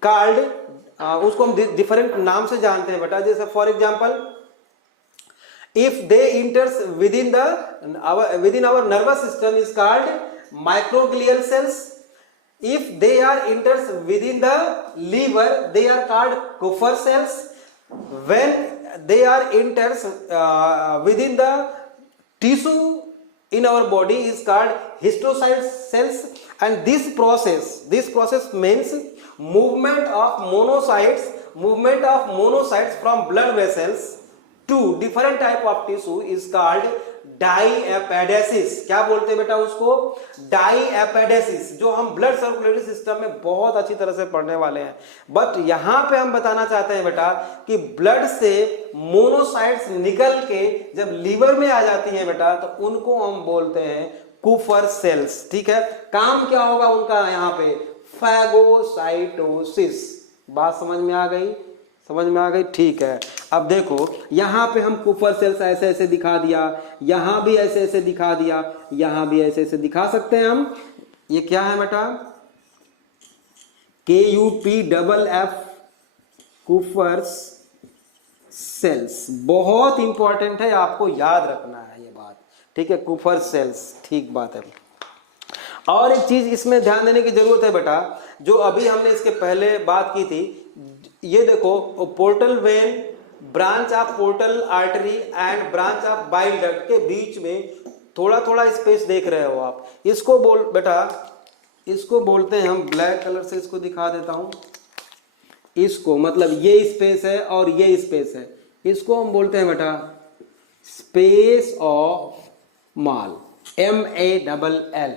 called उसको हम डिफरेंट नाम से जानते हैं बेटा। जैसे for example, if they enters within our nervous system is called microglial cells. If they are enters within the liver, they are called Kupffer cells. When they are enters within the tissue in our body is called histocyte cells. and this process means movement of monocytes from blood vessels to different type of tissue is called डाईएपेडेसिस। क्या बोलते हैं बेटा उसको? डाईएपेडेसिस, जो हम blood circulatory system में बहुत अच्छी तरह से पढ़ने वाले हैं। बट यहां पे हम बताना चाहते हैं बेटा कि ब्लड से मोनोसाइट्स निकल के जब लीवर में आ जाती हैं बेटा, तो उनको हम बोलते हैं कुफर सेल्स। ठीक है, काम क्या होगा उनका यहाँ पे? फैगोसाइटोसिस। बात समझ में आ गई? समझ में आ गई? ठीक है, अब देखो यहां पे हम कुफर सेल्स ऐसे ऐसे दिखा दिया, यहां भी ऐसे ऐसे दिखा दिया, यहां भी ऐसे ऐसे दिखा सकते हैं हम। ये क्या है बेटा? KUPFF, Kupffer's cells. बहुत इंपॉर्टेंट है, आपको याद रखना है ये बात। ठीक है, कुफर सेल्स, ठीक बात है। और एक चीज इसमें ध्यान देने की जरूरत है बेटा, जो अभी हमने इसके पहले बात की थी, ये देखो portal vein, branch of portal artery and branch of bile duct के बीच में थोड़ा थोड़ा स्पेस देख रहे हो आप। इसको बोल बेटा, इसको बोलते हैं हम, ब्लैक कलर से इसको दिखा देता हूं, इसको मतलब ये स्पेस है और ये स्पेस है, इसको हम बोलते हैं बेटा स्पेस ऑफ माल, MALL।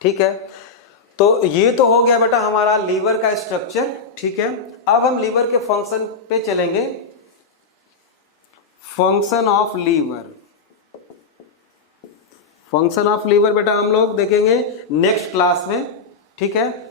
ठीक है, तो ये तो हो गया बेटा हमारा लीवर का स्ट्रक्चर। ठीक है, अब हम लीवर के फंक्शन पे चलेंगे। Function of liver, function of liver बेटा हम लोग देखेंगे नेक्स्ट क्लास में। ठीक है।